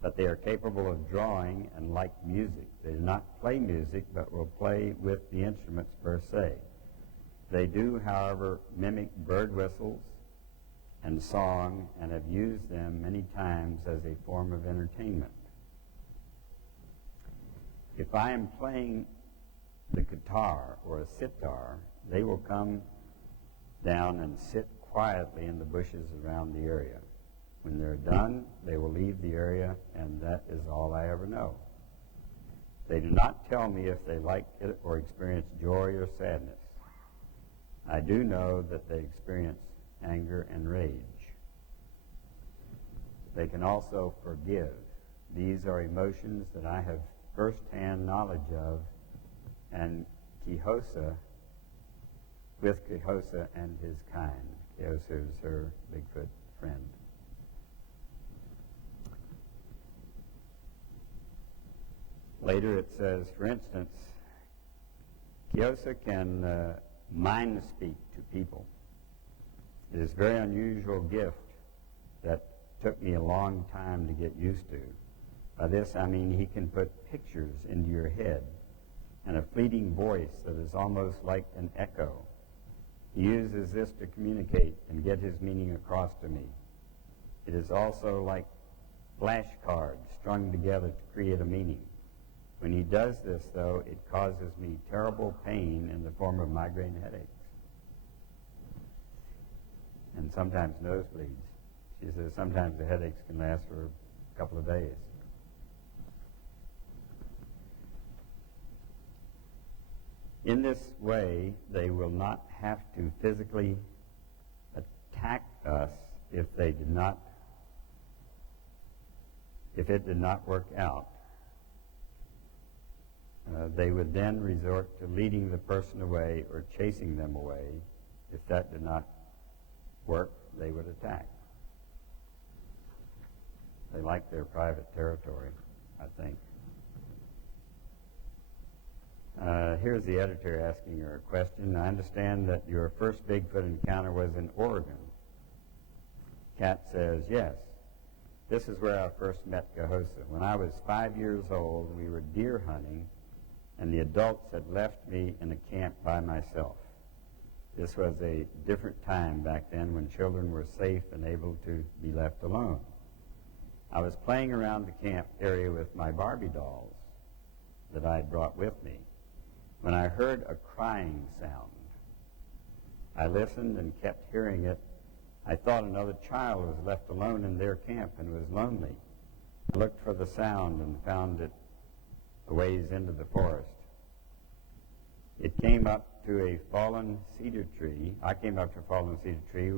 but they are capable of drawing and like music. They do not play music, but will play with the instruments per se. They do, however, mimic bird whistles and song and have used them many times as a form of entertainment. If I am playing the guitar or a sitar, they will come down and sit quietly in the bushes around the area. When they're done, they will leave the area, and that is all I ever know. They do not tell me if they like it or experience joy or sadness. I do know that they experience anger and rage. They can also forgive. These are emotions that I have first-hand knowledge of, and with Kehosa and his kind. Kehosa is her Bigfoot friend. Later it says, for instance, Kehosa can mind speak to people. It is a very unusual gift that took me a long time to get used to. By this I mean he can put pictures into your head and a fleeting voice that is almost like an echo. He uses this to communicate and get his meaning across to me. It is also like flashcards strung together to create a meaning. When he does this, though, it causes me terrible pain in the form of migraine headaches and sometimes nosebleeds. She says sometimes the headaches can last for a couple of days. In this way, they will not have to physically attack us if it did not work out. They would then resort to leading the person away or chasing them away. If that did not work, they would attack. They like their private territory, I think. Here's the editor asking her a question. I understand that your first Bigfoot encounter was in Oregon. Kat says, yes. This is where I first met Kehosa. When I was 5 years old, we were deer hunting, and the adults had left me in a camp by myself. This was a different time back then when children were safe and able to be left alone. I was playing around the camp area with my Barbie dolls that I had brought with me when I heard a crying sound. I listened and kept hearing it. I thought another child was left alone in their camp and was lonely. I looked for the sound and found it a ways into the forest. It came up to a fallen cedar tree. I came up to a fallen cedar tree,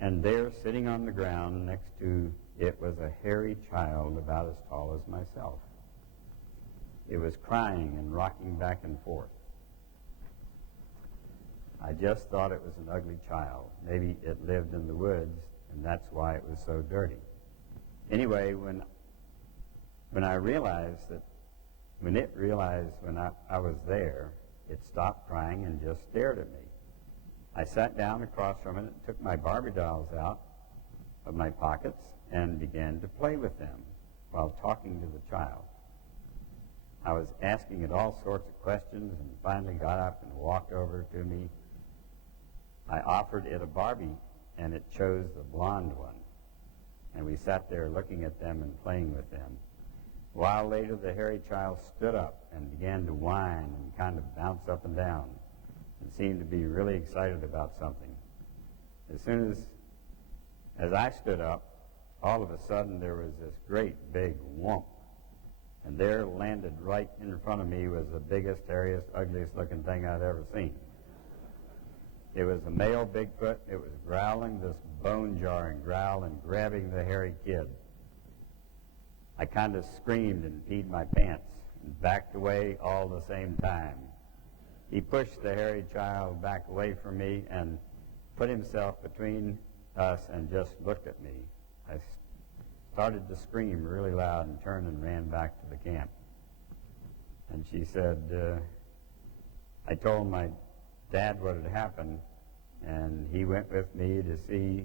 and there, sitting on the ground next to it, was a hairy child about as tall as myself. It was crying and rocking back and forth. I just thought it was an ugly child. Maybe it lived in the woods, and that's why it was so dirty. Anyway, when I realized that When it realized when I was there, it stopped crying and just stared at me. I sat down across from it and took my Barbie dolls out of my pockets and began to play with them while talking to the child. I was asking it all sorts of questions and finally got up and walked over to me. I offered it a Barbie, and it chose the blonde one. And we sat there looking at them and playing with them. A while later, the hairy child stood up and began to whine and kind of bounce up and down and seemed to be really excited about something. As soon as I stood up, all of a sudden there was this great big whomp. And there landed right in front of me was the biggest, hairiest, ugliest looking thing I'd ever seen. It was a male Bigfoot. It was growling this bone-jarring growl and grabbing the hairy kid. I kind of screamed and peed my pants and backed away all the same time. He pushed the hairy child back away from me and put himself between us and just looked at me. I started to scream really loud and turned and ran back to the camp. And she said, I told my dad what had happened, and he went with me to see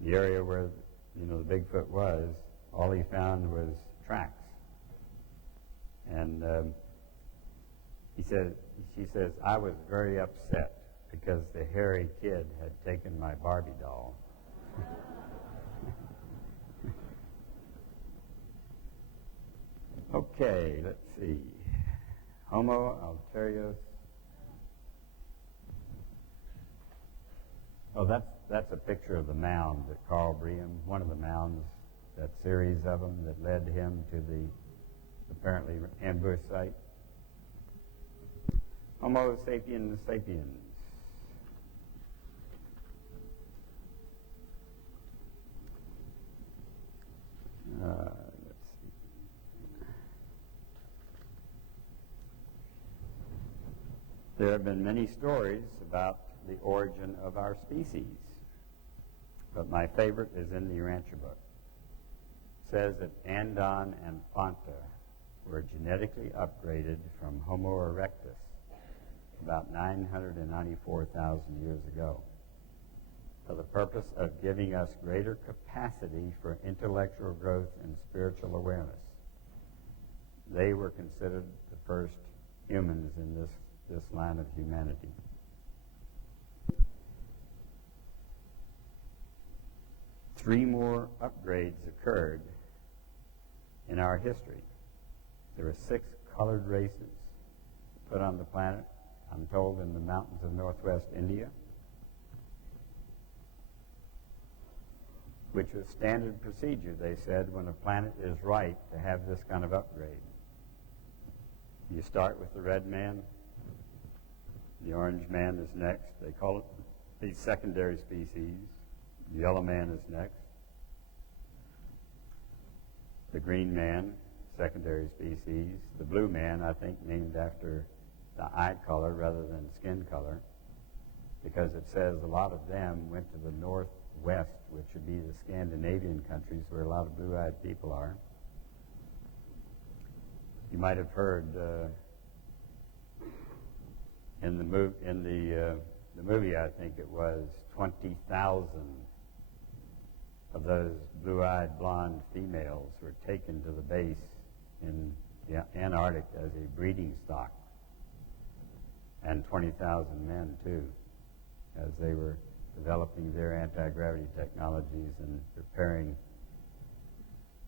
the area where, the Bigfoot was. All he found was tracks. And she says, I was very upset because the hairy kid had taken my Barbie doll. Okay, let's see. Homo alterius. Oh, that's a picture of the mound at Carl Bream, one of the mounds, that series of them that led him to the apparently ambush site. Homo sapiens sapiens. Let's see. There have been many stories about the origin of our species, but my favorite is in the Urantia book. It says that Andon and Fonta were genetically upgraded from Homo erectus about 994,000 years ago for the purpose of giving us greater capacity for intellectual growth and spiritual awareness. They were considered the first humans in this line of humanity. Three more upgrades occurred in our history. There were 6 colored races put on the planet, I'm told, in the mountains of northwest India, which was standard procedure, they said, when a planet is right to have this kind of upgrade. You start with the red man, the orange man is next. They call it the secondary species. The yellow man is next. The green man, secondary species. The blue man, I think, named after the eye color rather than skin color, because it says a lot of them went to the northwest, which would be the Scandinavian countries where a lot of blue-eyed people are. You might have heard in the movie, I think it was 20,000 of those blue-eyed blonde females were taken to the base in the Antarctic as a breeding stock, and 20,000 men too, as they were developing their anti-gravity technologies and preparing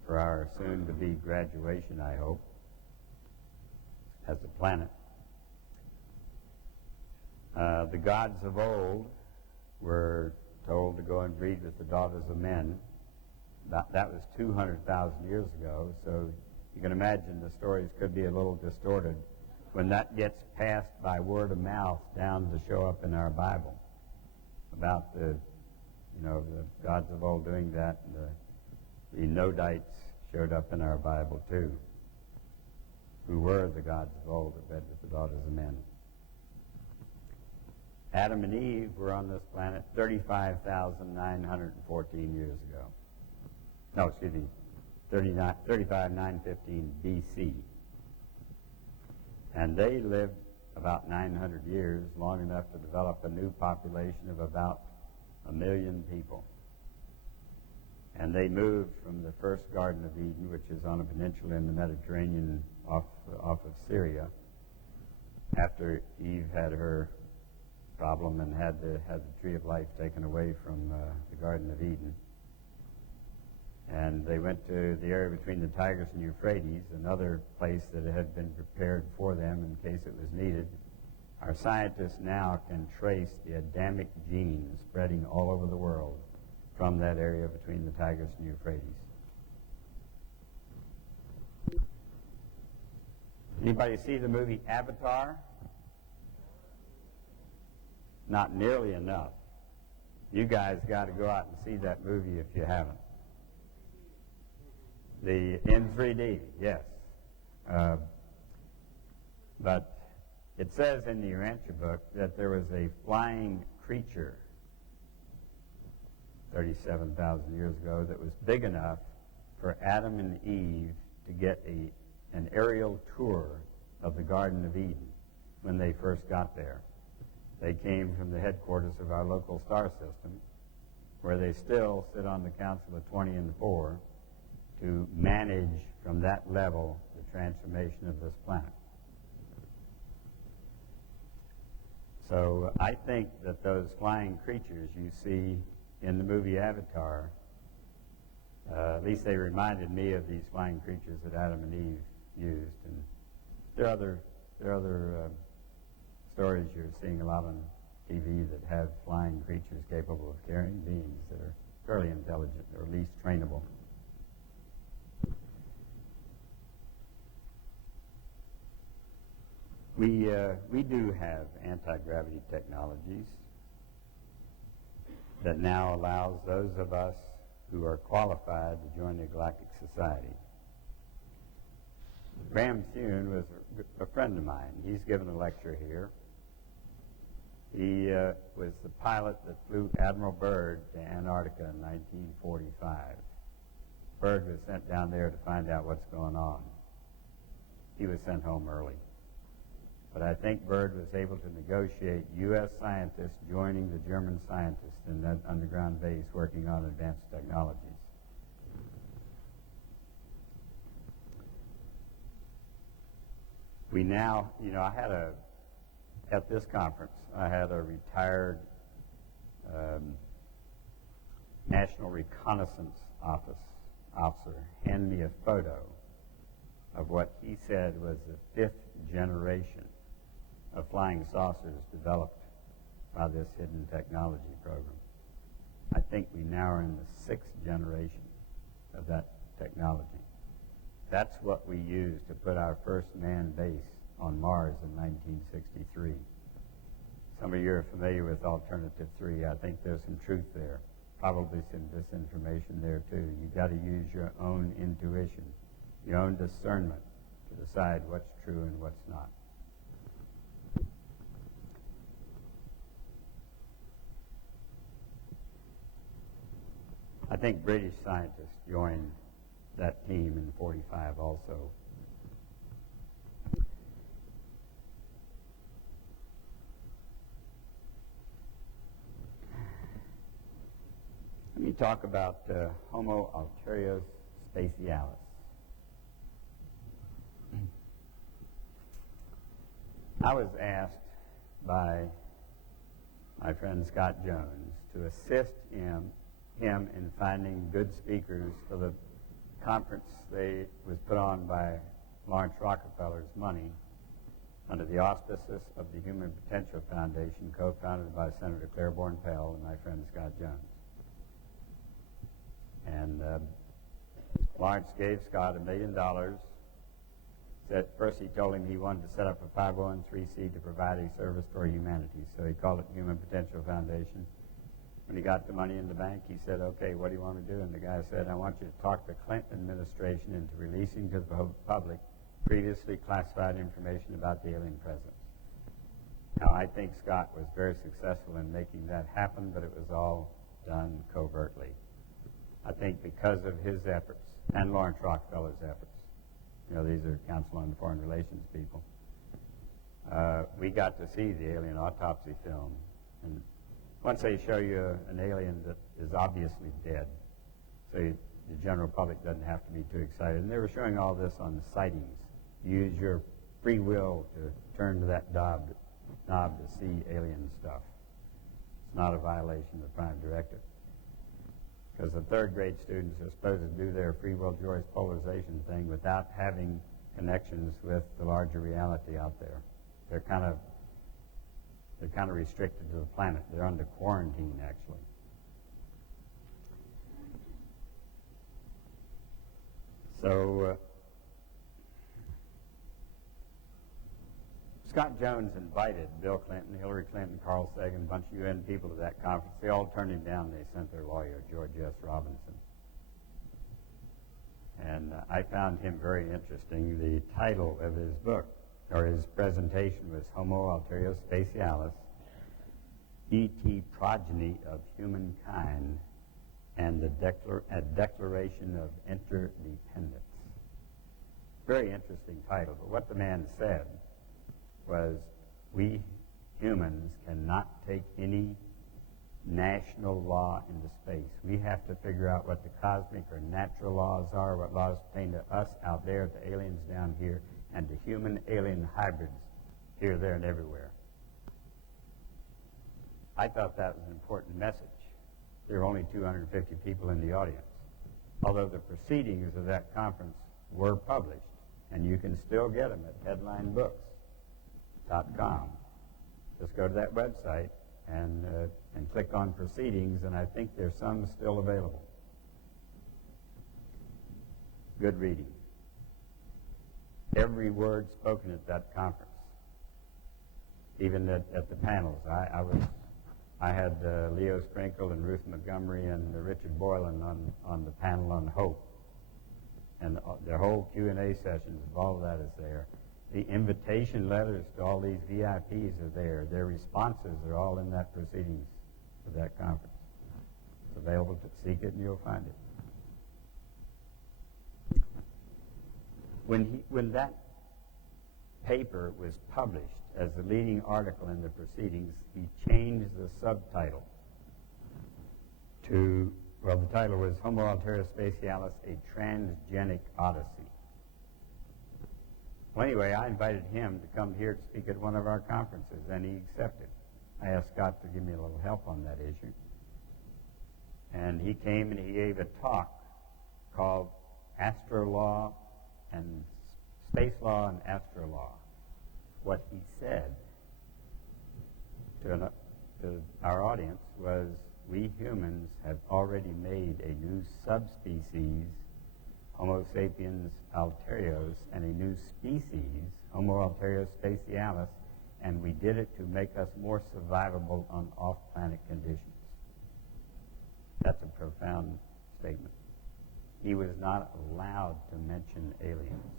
for our soon-to-be graduation, I hope, as a planet. The gods of old were told to go and breed with the daughters of men. That was 200,000 years ago, so you can imagine the stories could be a little distorted when that gets passed by word of mouth down to show up in our Bible about the gods of old doing that. And the Nodites showed up in our Bible too, who were the gods of old that bred with the daughters of men. Adam and Eve were on this planet 35,914 years ago. No, excuse me, 35,915 BC. And they lived about 900 years, long enough to develop a new population of about 1 million people. And they moved from the first Garden of Eden, which is on a peninsula in the Mediterranean off of Syria, after Eve had her problem and had the tree of life taken away from the Garden of Eden. And they went to the area between the Tigris and Euphrates, another place that had been prepared for them in case it was needed. Our scientists now can trace the Adamic genes spreading all over the world from that area between the Tigris and Euphrates. Anybody see the movie Avatar? Not nearly enough. You guys got to go out and see that movie if you haven't. In 3D, yes. But it says in the Urantia book that there was a flying creature 37,000 years ago that was big enough for Adam and Eve to get an aerial tour of the Garden of Eden when they first got there. They came from the headquarters of our local star system, where they still sit on the Council of 20 and 4 to manage from that level the transformation of this planet. So I think that those flying creatures you see in the movie Avatar, at least they reminded me of these flying creatures that Adam and Eve used. And there are other stories you're seeing a lot on TV that have flying creatures capable of carrying beings that are fairly intelligent, or at least trainable. We do have anti-gravity technologies that now allows those of us who are qualified to join the Galactic Society. Graham Thune was a friend of mine. He's given a lecture here. He was the pilot that flew Admiral Byrd to Antarctica in 1945. Byrd was sent down there to find out what's going on. He was sent home early. But I think Byrd was able to negotiate U.S. scientists joining the German scientists in that underground base working on advanced technologies. We now, at this conference, I had a retired National Reconnaissance officer hand me a photo of what he said was the 5th generation of flying saucers developed by this hidden technology program. I think we now are in the 6th generation of that technology. That's what we used to put our first manned base on Mars in 1963. Some of you are familiar with Alternative 3. I think there's some truth there. Probably some disinformation there too. You've got to use your own intuition, your own discernment to decide what's true and what's not. I think British scientists joined that team in 45 also. Let me talk about Homo Alterius Spacialis. I was asked by my friend Scott Jones to assist him in finding good speakers for the conference that was put on by Lawrence Rockefeller's money under the auspices of the Human Potential Foundation, co-founded by Senator Claiborne Pell and my friend Scott Jones. And Lawrence gave Scott $1 million. First he told him he wanted to set up a 501(c)(3) to provide a service for humanity. So he called it Human Potential Foundation. When he got the money in the bank, he said, okay, what do you want me to do? And the guy said, I want you to talk the Clinton administration into releasing to the public previously classified information about the alien presence. Now, I think Scott was very successful in making that happen, but it was all done covertly. I think because of his efforts and Lawrence Rockefeller's efforts, these are Council on Foreign Relations people, we got to see the alien autopsy film. And once they show you an alien that is obviously dead, so the general public doesn't have to be too excited. And they were showing all this on the sightings. Use your free will to turn to that knob to see alien stuff. It's not a violation of the Prime Directive. Because the third grade students are supposed to do their free will choice polarization thing without having connections with the larger reality out there. They're kind of restricted to the planet. They're under quarantine, actually. So Scott Jones invited Bill Clinton, Hillary Clinton, Carl Sagan, a bunch of UN people to that conference. They all turned him down. They sent their lawyer, George S. Robinson. And I found him very interesting. The title of his book, or his presentation, was Homo Ulterior Specialis, E.T. Progeny of Humankind, and a Declaration of Interdependence. Very interesting title, but what the man said was, we humans cannot take any national law into space. We have to figure out what the cosmic or natural laws are, what laws pertain to us out there, to aliens down here, and to human-alien hybrids here, there, and everywhere. I thought that was an important message. There were only 250 people in the audience, although the proceedings of that conference were published, and you can still get them at headlinebooks.com. Just go to that website and click on proceedings, and I think there's some still available. Good reading. Every word spoken at that conference, even at the panels. I had Leo Sprinkle and Ruth Montgomery and Richard Boylan on the panel on hope, and their whole Q&A sessions of all of that is there. The invitation letters to all these VIPs are there. Their responses are all in that proceedings of that conference. It's available to seek it, and you'll find it. When that paper was published as the leading article in the proceedings, he changed the subtitle to, well, the title was Homo Ulterior Specialis, a Transgenic Odyssey. Well, anyway, I invited him to come here to speak at one of our conferences, and he accepted. I asked Scott to give me a little help on that issue. And he came and he gave a talk called Astrolaw and Space Law and Astrolaw. What he said to our audience was, we humans have already made a new subspecies, Homo sapiens alterios, and a new species, Homo Ulterior Specialis, and we did it to make us more survivable on off-planet conditions. That's a profound statement. He was not allowed to mention aliens.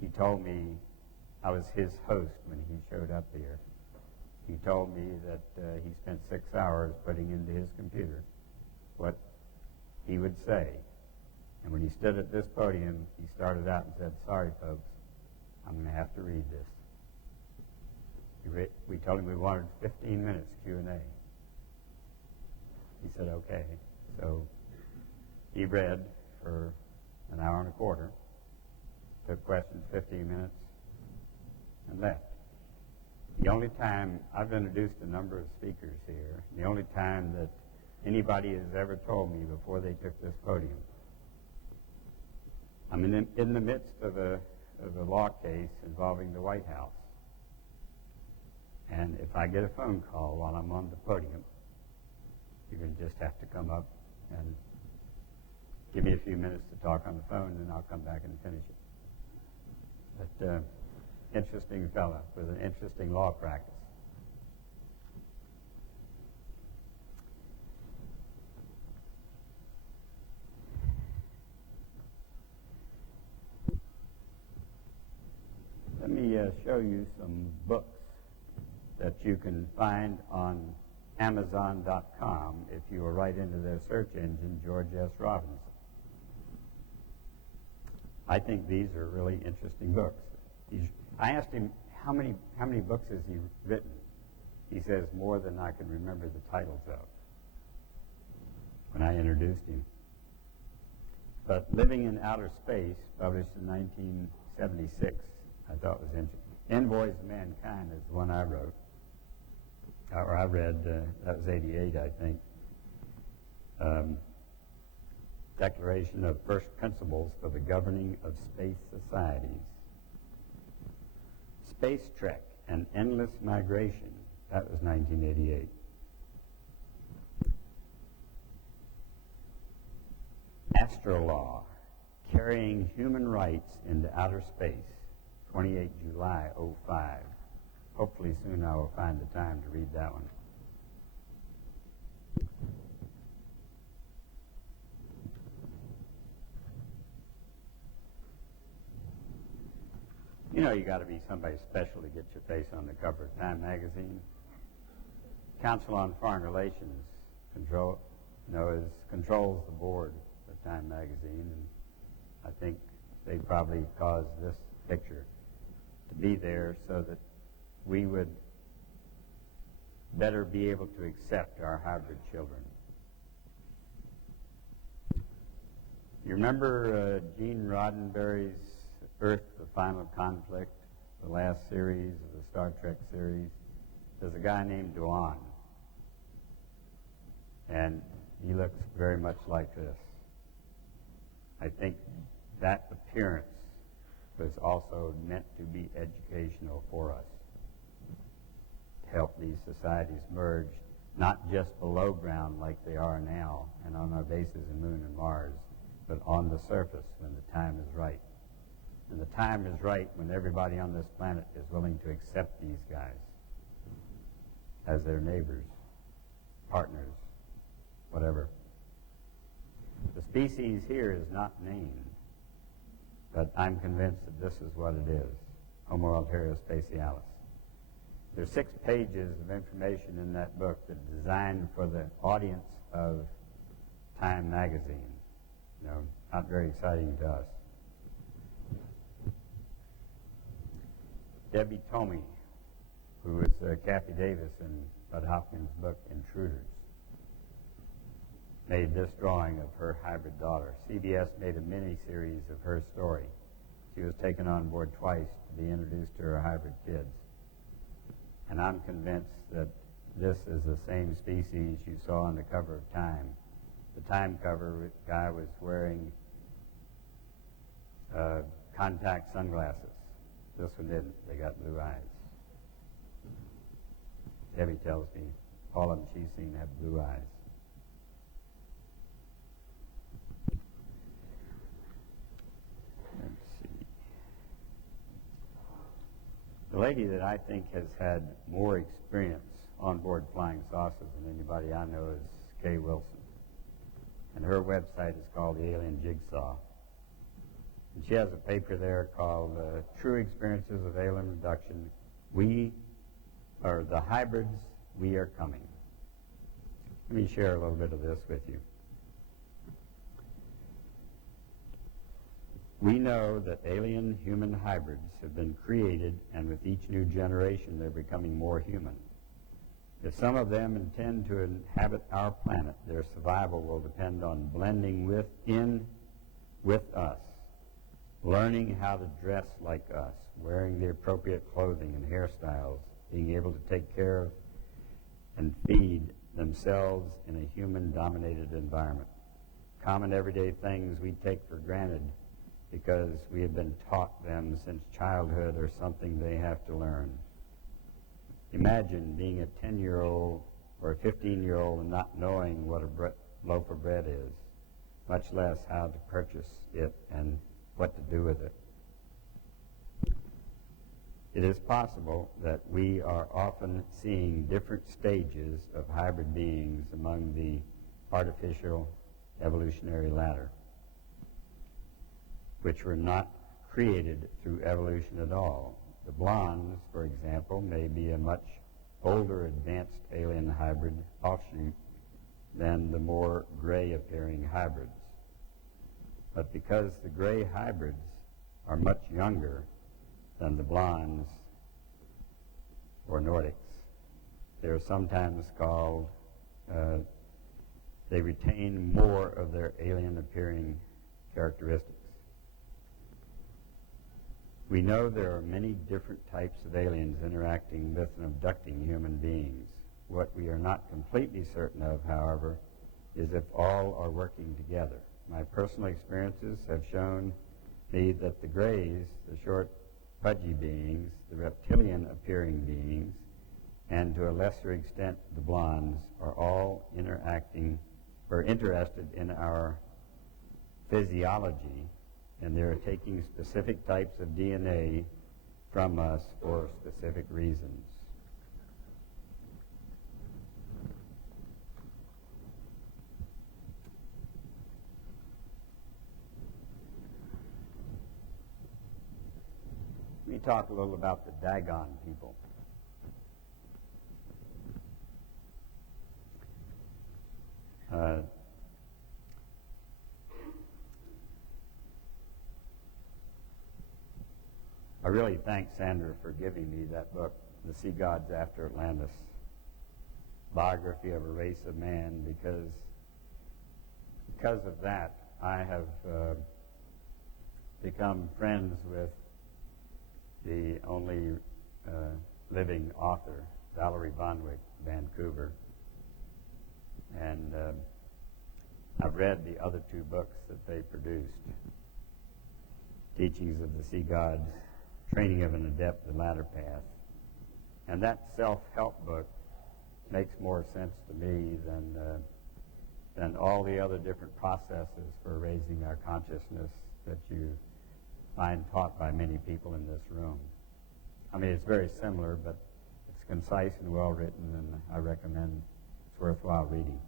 He told me, I was his host when he showed up here. He told me that he spent 6 hours putting into his computer what he would say. And when he stood at this podium, he started out and said, sorry, folks, I'm going to have to read this. We told him we wanted 15 minutes Q&A. He said, okay. So he read for an hour and a quarter, took questions 15 minutes, and left. The only time, I've introduced a number of speakers here, the only time that anybody has ever told me before they took this podium, I'm in the midst of a law case involving the White House. And if I get a phone call while I'm on the podium, you're going to just have to come up and give me a few minutes to talk on the phone, and I'll come back and finish it. But interesting fellow with an interesting law practice. Let me show you some books that you can find on Amazon.com if you will write into their search engine George S. Robinson. I think these are really interesting books. I asked him, how many books has he written? He says, more than I can remember the titles of, when I introduced him. But Living in Outer Space, published in 1976, I thought was interesting. Envoys of Mankind is the one I wrote, or I read, that was 88, I think. Declaration of First Principles for the Governing of Space Societies. Space Trek, An Endless Migration, that was 1988. Astrolaw, Carrying Human Rights into Outer Space, 28 July 05. Hopefully soon I will find the time to read that one. You know you got to be somebody special to get your face on the cover of Time magazine. Council on Foreign Relations controls the board of Time magazine, and I think they probably caused this picture to be there so that we would better be able to accept our hybrid children. You remember Gene Roddenberry's Earth, the Final Conflict, the last series of the Star Trek series? There's a guy named Dwan, and he looks very much like this. I think that appearance was also meant to be educational for us, to help these societies merge, not just below ground like they are now and on our bases in Moon and Mars, but on the surface when the time is right. And the time is right when everybody on this planet is willing to accept these guys as their neighbors, partners, whatever. The species here is not named, but I'm convinced that this is what it is, Homo alterio spacialis. There's 6 pages of information in that book that's designed for the audience of Time magazine. You know, not very exciting to us. Debbie Tomey, who was Kathy Davis in Bud Hopkins' book Intruders, made this drawing of her hybrid daughter. CBS made a mini-series of her story. She was taken on board twice to be introduced to her hybrid kids. And I'm convinced that this is the same species you saw on the cover of Time. The Time cover guy was wearing contact sunglasses. This one didn't. They got blue eyes. Debbie tells me all of them she's seen have blue eyes. Let's see. The lady that I think has had more experience on board flying saucers than anybody I know is Kay Wilson. And her website is called The Alien Jigsaw. And she has a paper there called True Experiences of Alien Abduction. The hybrids, we are coming. Let me share a little bit of this with you. We know that alien-human hybrids have been created, and with each new generation, they're becoming more human. If some of them intend to inhabit our planet, their survival will depend on blending with us, learning how to dress like us, wearing the appropriate clothing and hairstyles, being able to take care of and feed themselves in a human-dominated environment. Common everyday things we take for granted because we have been taught them since childhood or something they have to learn. Imagine being a 10-year-old or a 15-year-old and not knowing what a loaf of bread is, much less how to purchase it and what to do with it. It is possible that we are often seeing different stages of hybrid beings among the artificial evolutionary ladder, which were not created through evolution at all. The blondes, for example, may be a much older advanced alien hybrid offshoot than the more gray-appearing hybrids. But because the gray hybrids are much younger than the blondes or Nordics. They're sometimes called, they retain more of their alien-appearing characteristics. We know there are many different types of aliens interacting with and abducting human beings. What we are not completely certain of, however, is if all are working together. My personal experiences have shown me that the grays, the short, pudgy beings, the reptilian-appearing beings, and to a lesser extent the blondes, are all interacting or interested in our physiology, and they're taking specific types of DNA from us for specific reasons. Let me talk a little about the Dagon people. I really thank Sandra for giving me that book, The Sea Gods After Atlantis, Biography of a Race of Man, because of that, I have become friends with the only living author, Valerie Bonwick, Vancouver. And I've read the other two books that they produced, Teachings of the Sea Gods, Training of an Adept, The Latter Path. And that self-help book makes more sense to me than all the other different processes for raising our consciousness that you find taught by many people in this room. I mean, it's very similar, but it's concise and well written, and I recommend it's worthwhile reading.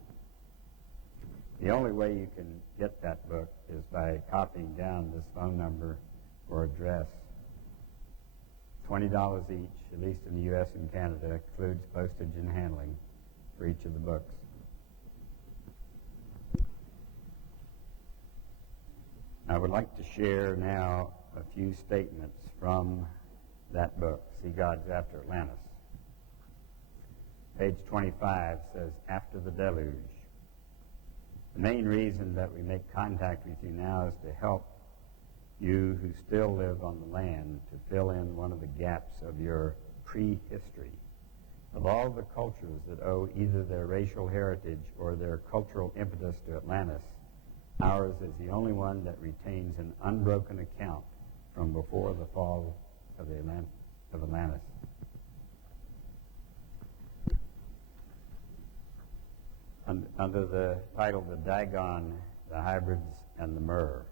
The only way you can get that book is by copying down this phone number or address. $20 each, at least in the U.S. and Canada, includes postage and handling for each of the books. I would like to share now a few statements from that book, Sea Gods After Atlantis. Page 25 says, after the deluge. The main reason that we make contact with you now is to help you who still live on the land to fill in one of the gaps of your prehistory. Of all the cultures that owe either their racial heritage or their cultural impetus to Atlantis, ours is the only one that retains an unbroken account from before the fall of Atlantis. Under the title, The Dagon, the Hybrids, and the Mer.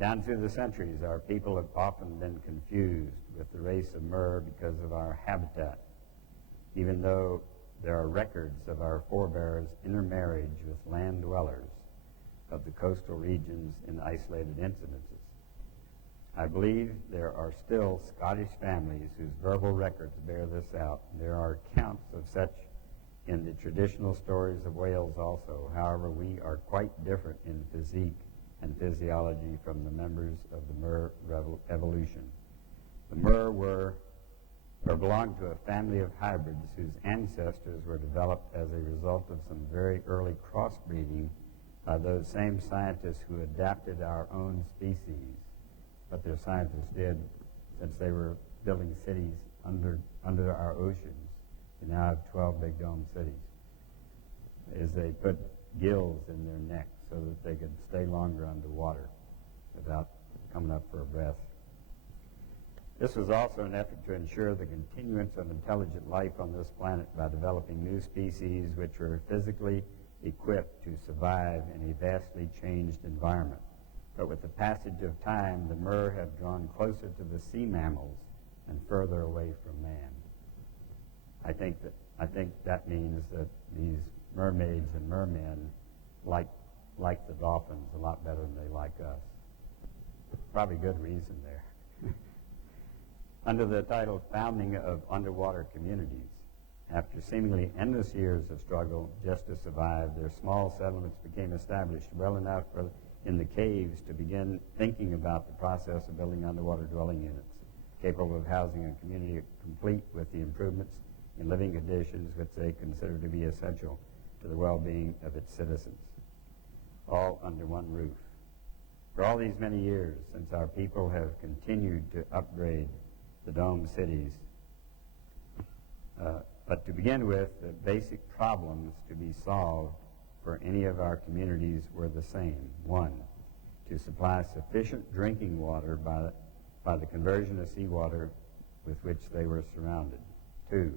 Down through the centuries, our people have often been confused with the race of Mer because of our habitat, even though there are records of our forebears' intermarriage with land dwellers of the coastal regions in isolated incidences. I believe there are still Scottish families whose verbal records bear this out. There are accounts of such in the traditional stories of Wales also. However, we are quite different in physique and physiology from the members of the Mer evolution. The Mer belonged to a family of hybrids whose ancestors were developed as a result of some very early crossbreeding by those same scientists who adapted our own species. What their scientists did, since they were building cities under our oceans, we now have 12 big dome cities, is they put gills in their necks so that they could stay longer underwater without coming up for a breath. This was also an effort to ensure the continuance of intelligent life on this planet by developing new species which were physically equipped to survive in a vastly changed environment. But with the passage of time, the Mer have drawn closer to the sea mammals and further away from man. I think that means that these mermaids and mermen like the dolphins a lot better than they like us. Probably good reason there. Under the title Founding of Underwater Communities, after seemingly endless years of struggle just to survive, their small settlements became established well enough in the caves to begin thinking about the process of building underwater dwelling units. capable of housing a community complete with the improvements in living conditions which they consider to be essential to the well-being of its citizens, all under one roof. For all these many years, since our people have continued to upgrade the dome cities, but to begin with, the basic problems to be solved for any of our communities were the same. One, to supply sufficient drinking water by the conversion of seawater with which they were surrounded. Two,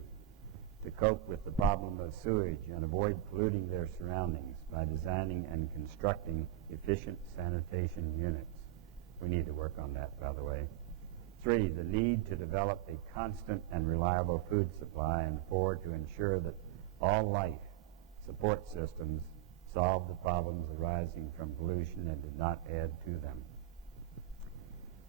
to cope with the problem of sewage and avoid polluting their surroundings by designing and constructing efficient sanitation units. We need to work on that, by the way. Three, the need to develop a constant and reliable food supply. And four, to ensure that all life support systems solve the problems arising from pollution and did not add to them.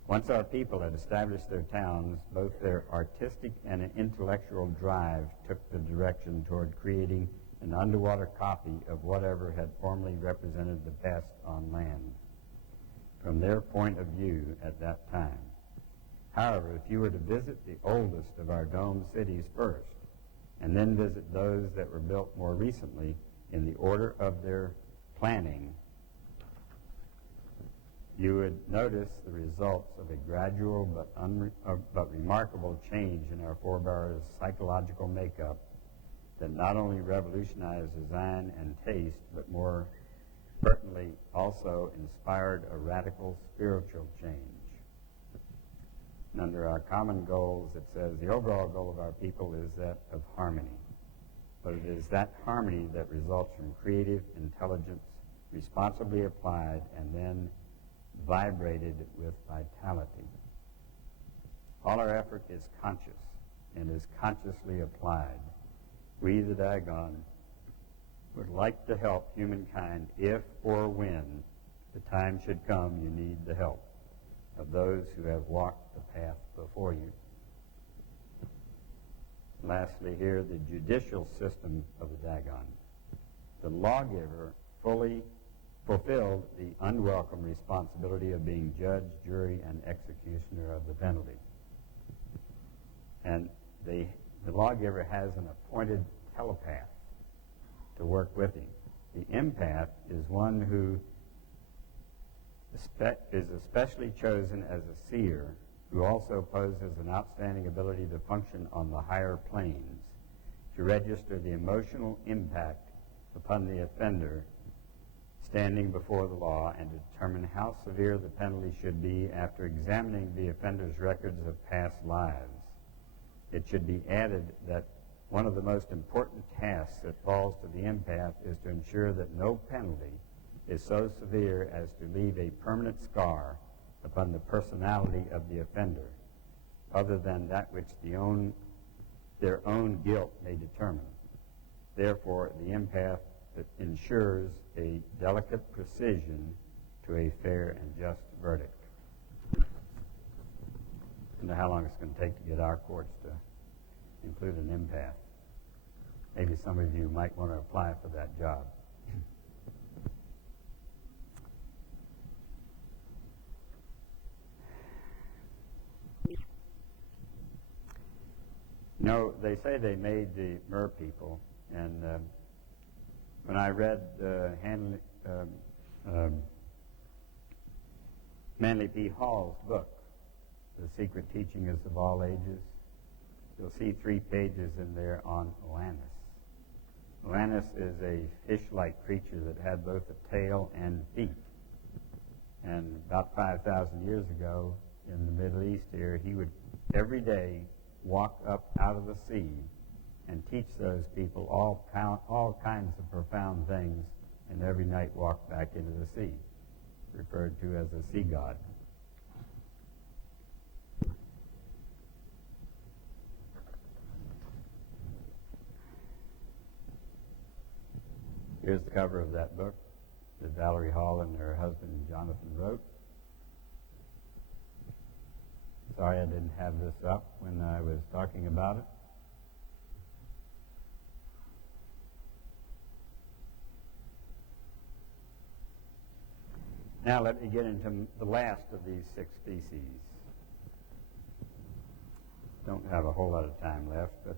Once our people had established their towns, both their artistic and intellectual drive took the direction toward creating an underwater copy of whatever had formerly represented the best on land, from their point of view at that time. However, if you were to visit the oldest of our dome cities first, and then visit those that were built more recently in the order of their planning, you would notice the results of a gradual but remarkable change in our forebears' psychological makeup that not only revolutionized design and taste, but more pertinently also inspired a radical spiritual change. And under our common goals, it says the overall goal of our people is that of harmony. But it is that harmony that results from creative intelligence responsibly applied and then vibrated with vitality. All our effort is conscious and is consciously applied. We, the Dagon, would like to help humankind if or when the time should come you need the help of those who have walked the path before you. Lastly here, the judicial system of the Dagon. The lawgiver fully fulfilled the unwelcome responsibility of being judge, jury, and executioner of the penalty. And the lawgiver has an appointed telepath to work with him. The empath is one who is especially chosen as a seer, who also possesses an outstanding ability to function on the higher planes, to register the emotional impact upon the offender standing before the law and to determine how severe the penalty should be after examining the offender's records of past lives. It should be added that one of the most important tasks that falls to the empath is to ensure that no penalty is so severe as to leave a permanent scar upon the personality of the offender, other than that which their own guilt may determine. Therefore, the empath ensures a delicate precision to a fair and just verdict. I don't know how long it's going to take to get our courts to include an empath. Maybe some of you might want to apply for that job. No, they say they made the mer people, and when I read Manly P. Hall's book, The Secret Teachings of All Ages, you'll see 3 pages in there on Atlantis. Atlantis is a fish-like creature that had both a tail and feet. And about 5,000 years ago in the Middle East here, he would every day walk up out of the sea and teach those people all kinds of profound things, and every night walk back into the sea, referred to as a sea god. Here's the cover of that book that Valerie Hall and her husband Jonathan wrote. Sorry I didn't have this up when I was talking about it. Now let me get into the last of these 6 species. don't have a whole lot of time left, but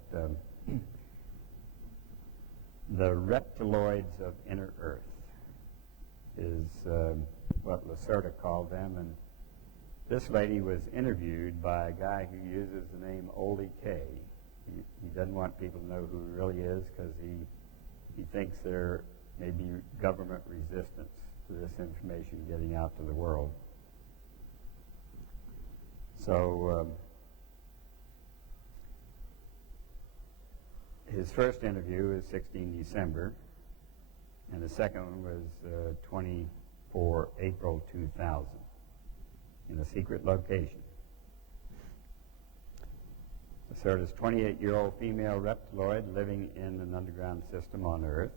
the reptiloids of inner Earth is what Lacerda called them, and this lady was interviewed by a guy who uses the name Lt K. He doesn't want people to know who he really is because he thinks there may be government resistance to this information getting out to the world. So his first interview is 16 December, and the second one was 24 April 2000 in a secret location. Lacerda's 28-year-old female reptiloid living in an underground system on Earth.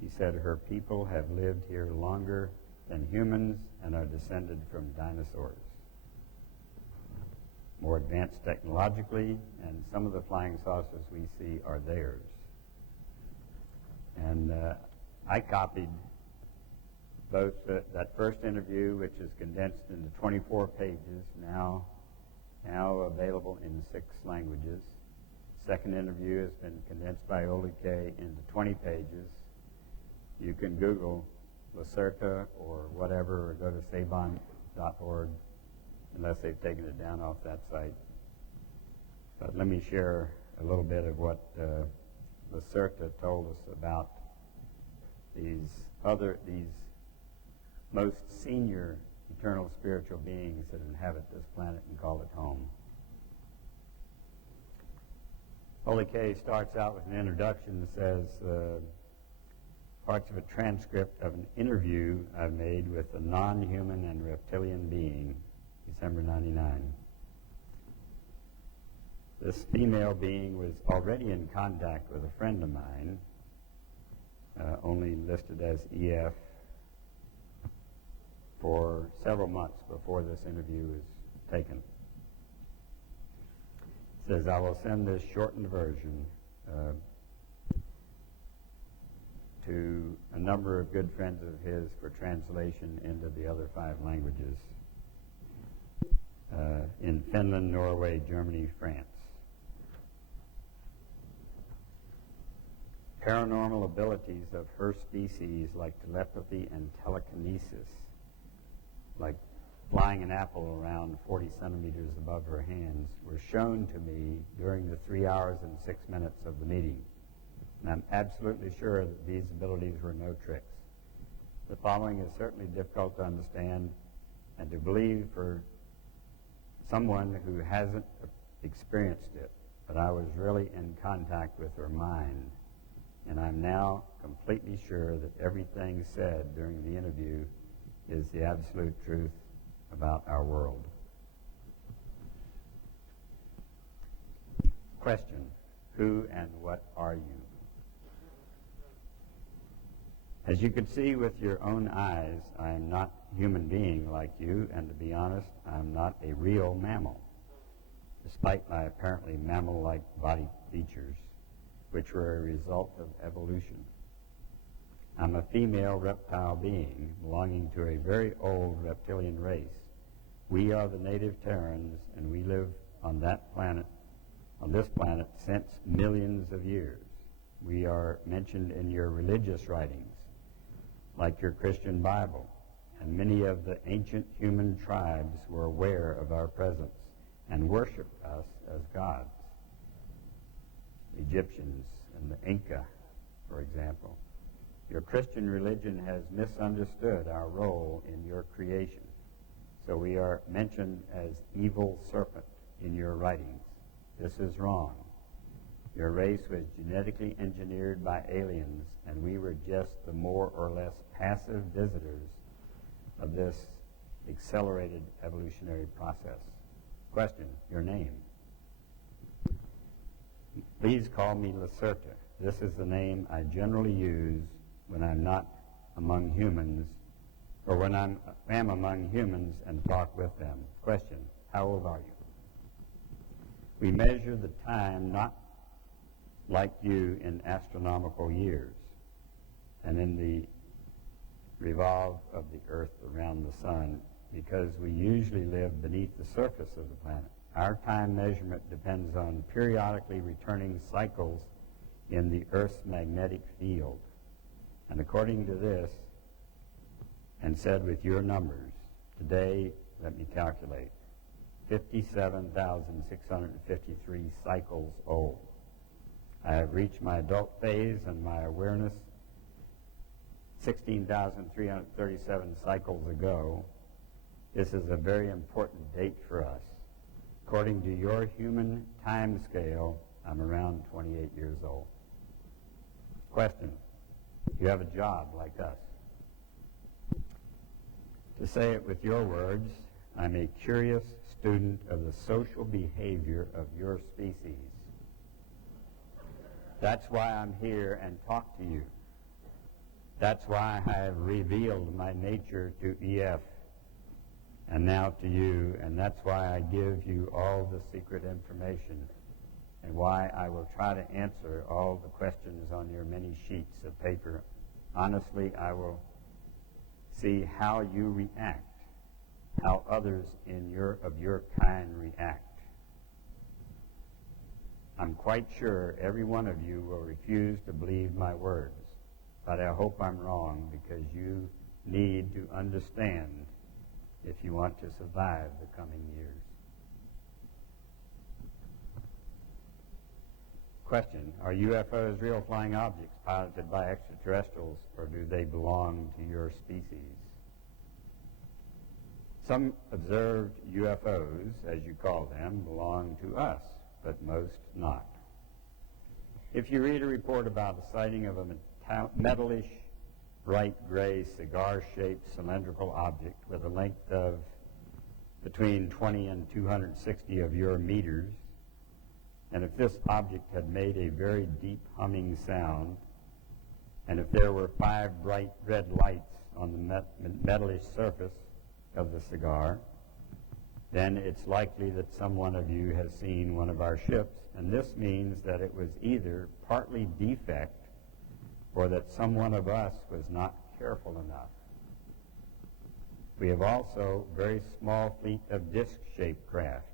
She said her people have lived here longer than humans and are descended from dinosaurs. More advanced technologically, and some of the flying saucers we see are theirs. And I copied both that first interview, which is condensed into 24 pages, now available in 6 languages. Second interview has been condensed by Lt K into 20 pages. You can Google Lacerda or whatever, or go to sabon.org, unless they've taken it down off that site. But let me share a little bit of what Lacerda told us about these most senior eternal spiritual beings that inhabit this planet and call it home. Lt K starts out with an introduction that says parts of a transcript of an interview I made with a non-human and reptilian being, December 99. This female being was already in contact with a friend of mine, only listed as EF, for several months before this interview was taken. It says, I will send this shortened version to a number of good friends of his for translation into the other 5 languages, in Finland, Norway, Germany, France. Paranormal abilities of her species, like telepathy and telekinesis, like flying an apple around 40 centimeters above her hands, were shown to me during the 3 hours and 6 minutes of the meeting. And I'm absolutely sure that these abilities were no tricks. The following is certainly difficult to understand and to believe for someone who hasn't experienced it, but I was really in contact with her mind, and I'm now completely sure that everything said during the interview is the absolute truth about our world. Question: who and what are you? As you can see with your own eyes, I am not a human being like you, and to be honest, I am not a real mammal, despite my apparently mammal-like body features, which were a result of evolution. I'm a female reptile being belonging to a very old reptilian race. We are the native Terrans, and we live on that planet, on this planet, since millions of years. We are mentioned in your religious writings, like your Christian Bible, and many of the ancient human tribes were aware of our presence and worshiped us as gods. Egyptians and the Inca, for example. Your Christian religion has misunderstood our role in your creation, so we are mentioned as evil serpent in your writings. This is wrong. Your race was genetically engineered by aliens, and we were just the more or less passive visitors of this accelerated evolutionary process. Question: your name? Please call me Lacerda. This is the name I generally use when I'm not among humans, or when I am among humans and talk with them. Question: how old are you? We measure the time not like you in astronomical years and in the revolve of the earth around the sun, because we usually live beneath the surface of the planet. our time measurement depends on periodically returning cycles in the Earth's magnetic field. And according to this, and said with your numbers, today, let me calculate, 57,653 cycles old. I have reached my adult phase and my awareness 16,337 cycles ago. This is a very important date for us. According to your human time scale, I'm around 28 years old. Question: you have a job like us. To say it with your words, I'm a curious student of the social behavior of your species. That's why I'm here and talk to you. That's why I have revealed my nature to EF and now to you, and that's why I give you all the secret information, and why I will try to answer all the questions on your many sheets of paper. Honestly, I will see how you react, how others of your kind react. I'm quite sure every one of you will refuse to believe my words, but I hope I'm wrong, because you need to understand if you want to survive the coming years. Question: are UFOs real flying objects piloted by extraterrestrials, or do they belong to your species? Some observed UFOs, as you call them, belong to us, but most not. If you read a report about the sighting of a metallish, bright gray, cigar-shaped cylindrical object with a length of between 20 and 260 of your meters, and if this object had made a very deep humming sound, and if there were 5 bright red lights on the metallish surface of the cigar, then it's likely that some one of you has seen one of our ships, and this means that it was either partly defect or that some one of us was not careful enough. We have also a very small fleet of disc-shaped craft.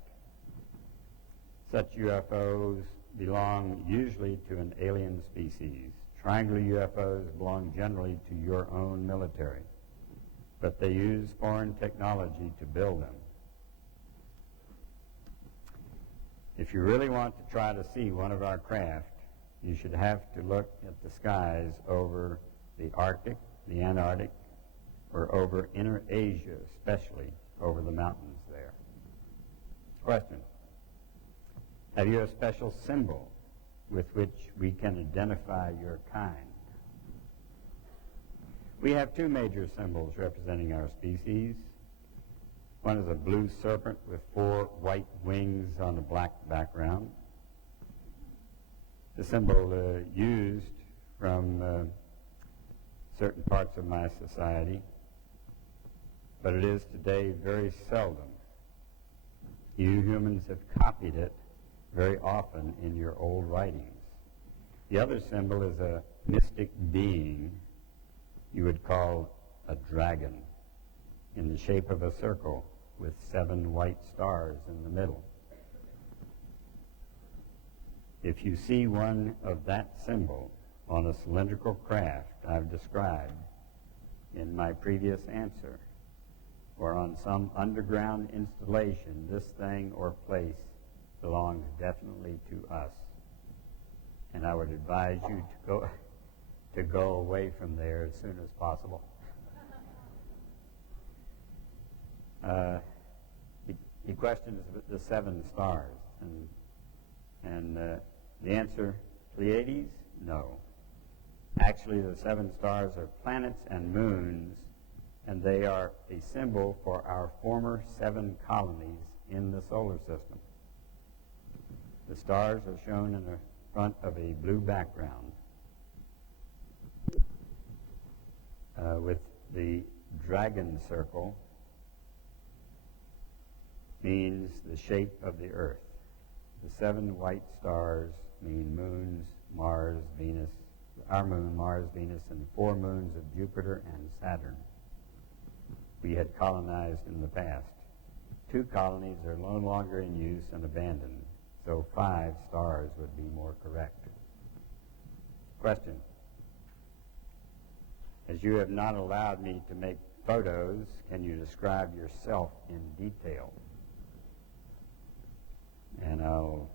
Such UFOs belong usually to an alien species. Triangular UFOs belong generally to your own military, but they use foreign technology to build them. If you really want to try to see one of our craft, you should have to look at the skies over the Arctic, the Antarctic, or over inner Asia, especially over the mountains there. Question: have you a special symbol with which we can identify your kind? We have 2 major symbols representing our species. One is a blue serpent with 4 white wings on a black background. The symbol used from certain parts of my society, but it is today very seldom. You humans have copied it very often in your old writings. The other symbol is a mystic being you would call a dragon, in the shape of a circle with 7 white stars in the middle. If you see one of that symbol on a cylindrical craft I've described in my previous answer, or on some underground installation, this thing or place belongs definitely to us. And I would advise you to go away from there as soon as possible. He questions the 7 stars, and the answer: Pleiades? No. Actually, the 7 stars are planets and moons, and they are a symbol for our former 7 colonies in the solar system. The stars are shown in the front of a blue background, with the dragon circle means the shape of the Earth. The 7 white stars mean moons, Mars, Venus, our moon, Mars, Venus, and the 4 moons of Jupiter and Saturn we had colonized in the past. 2 colonies are no longer in use and abandoned, so 5 stars would be more correct. Question. As you have not allowed me to make photos, can you describe yourself in detail? And I'll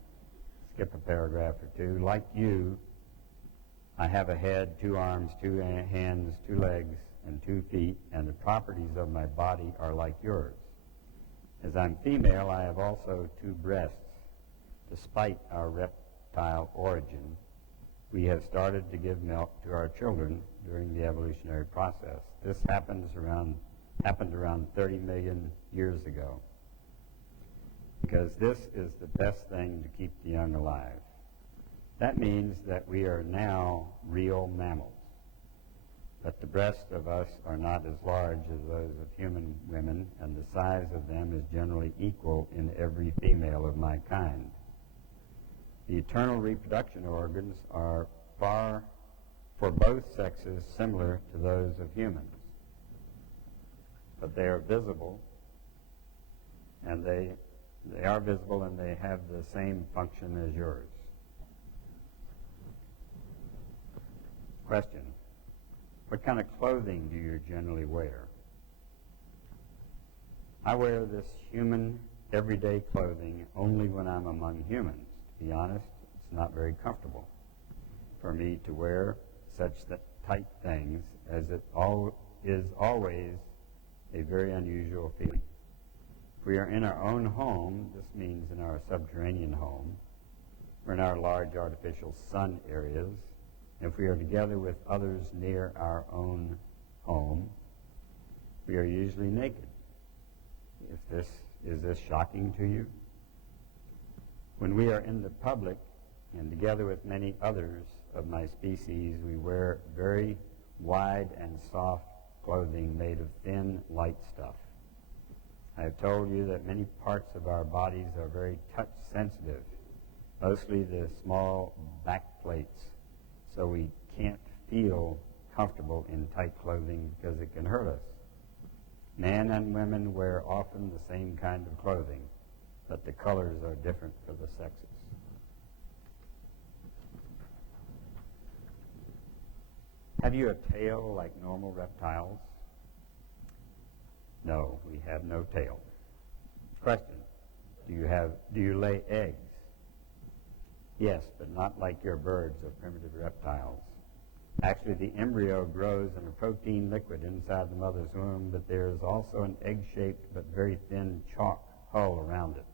skip a paragraph or two. Like you, I have a head, 2 arms, 2 hands, 2 legs, and 2 feet, and the properties of my body are like yours. As I'm female, I have also 2 breasts. Despite our reptile origin, we have started to give milk to our children during the evolutionary process. This happened around 30 million years ago, because this is the best thing to keep the young alive. That means that we are now real mammals, but the breasts of us are not as large as those of human women, and the size of them is generally equal in every female of my kind. The internal reproduction organs are far, for both sexes, similar to those of humans, but they are visible, and they are visible, and they have the same function as yours. Question. What kind of clothing do you generally wear? I wear this human, everyday clothing only when I'm among humans. To be honest, it's not very comfortable for me to wear such tight things, as it is always a very unusual feeling. If we are in our own home, this means in our subterranean home, or in our large artificial sun areas, if we are together with others near our own home, we are usually naked. Is this shocking to you? When we are in the public and together with many others of my species, we wear very wide and soft clothing made of thin, light stuff. I have told you that many parts of our bodies are very touch sensitive, mostly the small back plates, so we can't feel comfortable in tight clothing because it can hurt us. Men and women wear often the same kind of clothing, but the colors are different for the sexes. Have you a tail like normal reptiles? No, we have no tail. Question. Do you lay eggs? Yes, but not like your birds or primitive reptiles. Actually, the embryo grows in a protein liquid inside the mother's womb, but there is also an egg-shaped but very thin chalk hull around it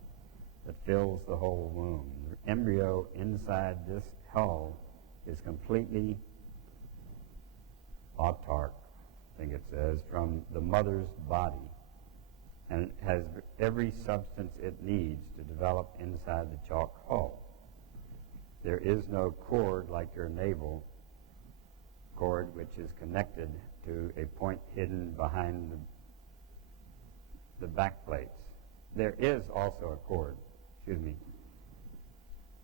that fills the whole womb. The embryo inside this hull is completely autark, I think it says, from the mother's body, and it has every substance it needs to develop inside the chalk hull. There is no cord like your navel cord, which is connected to a point hidden behind the back plates. There is also a cord,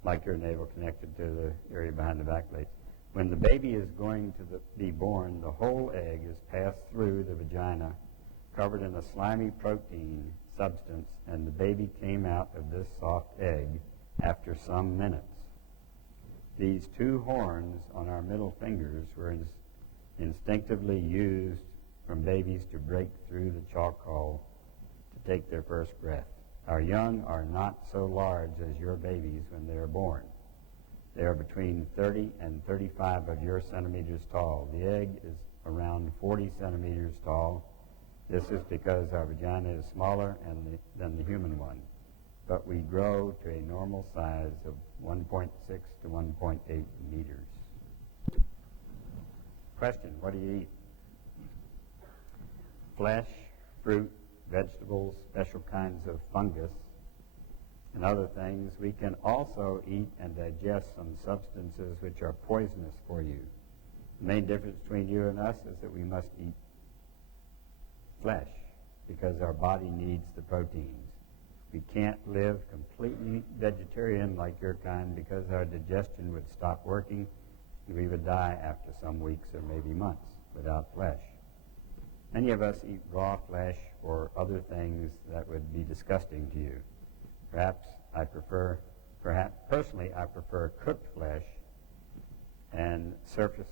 like your navel connected to the area behind the back plates. When the baby is going to be born, the whole egg is passed through the vagina, covered in a slimy protein substance, and the baby came out of this soft egg after some minutes. These 2 horns on our middle fingers were instinctively used from babies to break through the chalk hull to take their first breath. Our young are not so large as your babies when they are born. They are between 30 and 35 of your centimeters tall. The egg is around 40 centimeters tall. This is because our vagina is smaller than the human one, but we grow to a normal size of 1.6 to 1.8 meters. Question, what do you eat? Flesh, fruit, vegetables, special kinds of fungus, and other things. We can also eat and digest some substances which are poisonous for you. The main difference between you and us is that we must eat flesh because our body needs the proteins. We can't live completely vegetarian like your kind because our digestion would stop working and we would die after some weeks or maybe months without flesh. Many of us eat raw flesh or other things that would be disgusting to you. Personally, I prefer cooked flesh and surface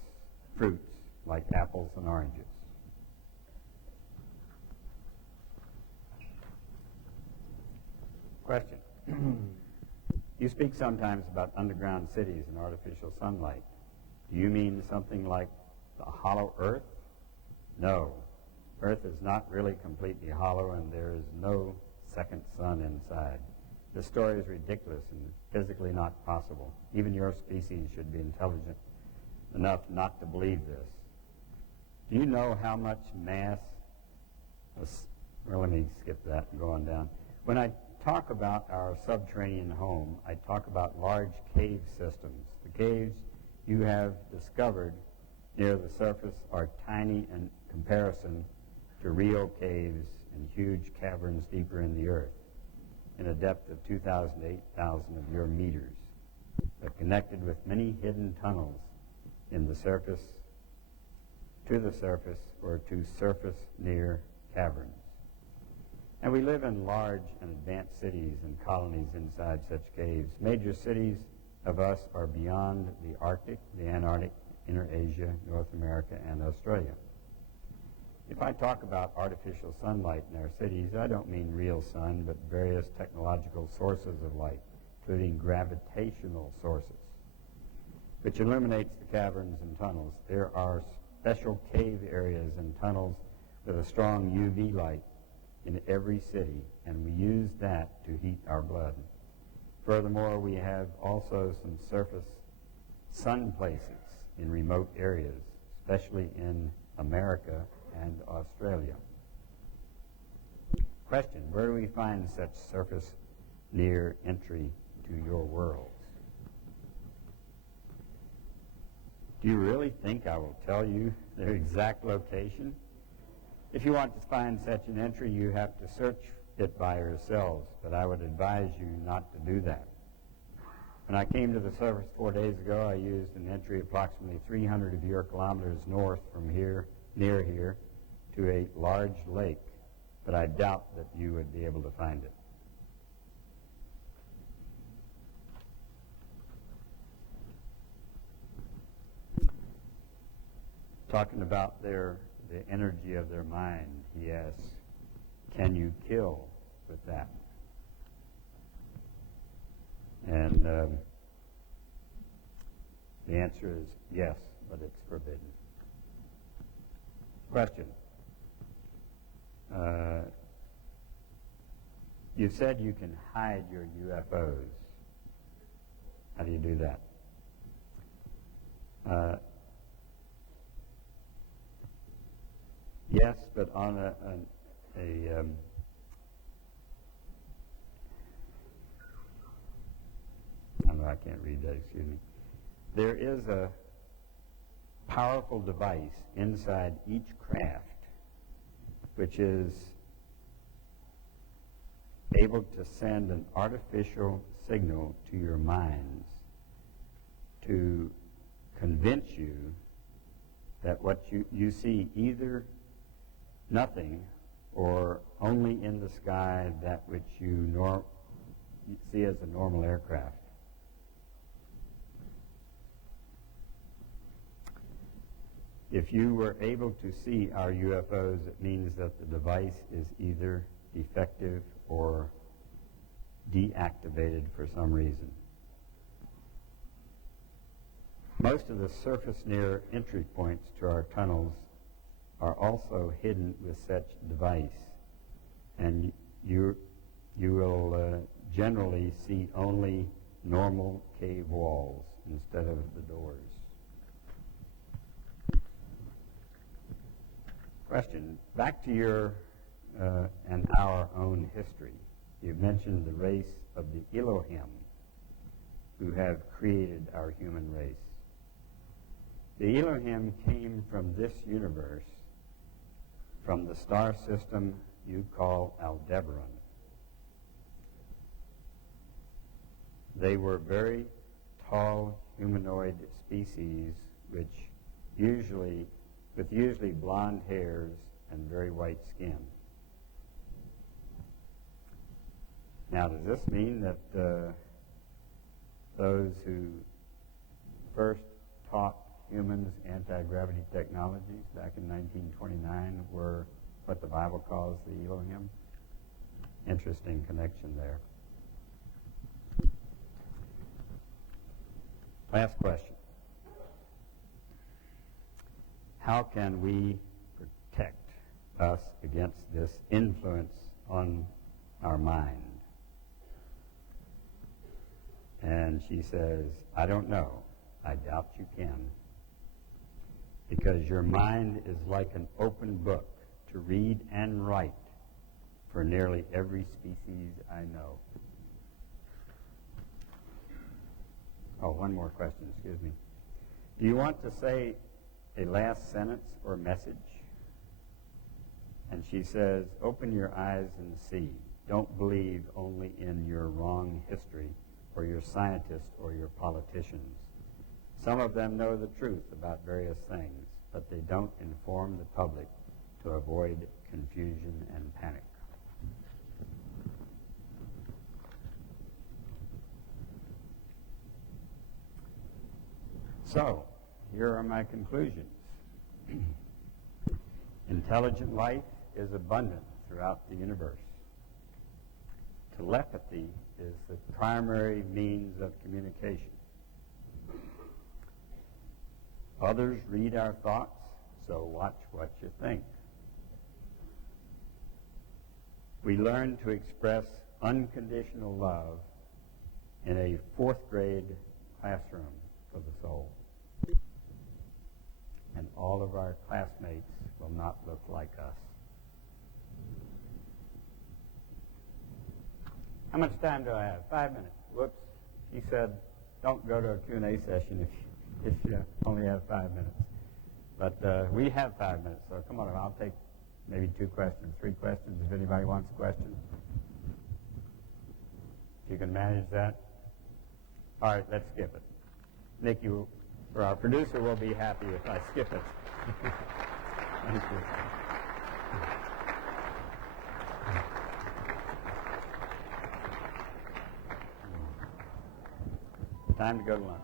fruits like apples and oranges. Question. You speak sometimes about underground cities and artificial sunlight. Do you mean something like the hollow earth? No. Earth is not really completely hollow, and there is no second sun inside. This story is ridiculous and physically not possible. Even your species should be intelligent enough not to believe this. Do you know how much mass... Well, let me skip that and go on down. When I talk about our subterranean home, I talk about large cave systems. The caves you have discovered near the surface are tiny in comparison to real caves and huge caverns deeper in the earth, in a depth of 2,000 to 8,000 of your meters, but connected with many hidden tunnels in the surface, to the surface, or to surface near caverns. And we live in large and advanced cities and colonies inside such caves. Major cities of us are beyond the Arctic, the Antarctic, Inner Asia, North America, and Australia. If I talk about artificial sunlight in our cities, I don't mean real sun, but various technological sources of light, including gravitational sources, which illuminates the caverns and tunnels. There are special cave areas and tunnels with a strong UV light in every city, and we use that to heat our blood. Furthermore, we have also some surface sun places in remote areas, especially in America and Australia. Question, where do we find such surface near entry to your worlds? Do you really think I will tell you their exact location? If you want to find such an entry, you have to search it by yourselves, but I would advise you not to do that. When I came to the surface 4 days ago, I used an entry approximately 300 of your kilometers north from here, near here, to a large lake, but I doubt that you would be able to find it. Talking about the energy of their mind, he asks, can you kill with that? And the answer is yes, but it's forbidden. Question. You said you can hide your UFOs. How do you do that? Yes, but on I can't read that, excuse me. There is a powerful device inside each craft which is able to send an artificial signal to your minds to convince you that what you see either nothing or only in the sky that which you see as a normal aircraft. If you were able to see our UFOs, it means that the device is either defective or deactivated for some reason. Most of the surface near entry points to our tunnels are also hidden with such device, and you will generally see only normal cave walls instead of the doors. Question, back to your and our own history. You've mentioned the race of the Elohim who have created our human race. The Elohim came from this universe, from the star system you call Aldebaran. They were very tall humanoid species with usually blonde hairs and very white skin. Now, does this mean that those who first taught humans anti-gravity technologies back in 1929 were what the Bible calls the Elohim? Interesting connection there. Last question. How can we protect us against this influence on our mind? And she says, I don't know. I doubt you can. Because your mind is like an open book to read and write for nearly every species I know. Oh, one more question, excuse me. Do you want to say a last sentence or message? And she says, open your eyes and see. Don't believe only in your wrong history or your scientists or your politicians. Some of them know the truth about various things, but they don't inform the public to avoid confusion and panic. So, here are my conclusions. Intelligent life is abundant throughout the universe. Telepathy is the primary means of communication. Others read our thoughts, so watch what you think. We learn to express unconditional love in a fourth grade classroom for the soul. And all of our classmates will not look like us. How much time do I have? 5 minutes. Whoops. He said, don't go to a Q&A session if you only have 5 minutes. But we have 5 minutes, so come on, I'll take maybe 2 questions, 3 questions, if anybody wants a question. You can manage that? All right, let's skip it. Nick, or our producer will be happy if I skip it. Thank you. Time to go to lunch.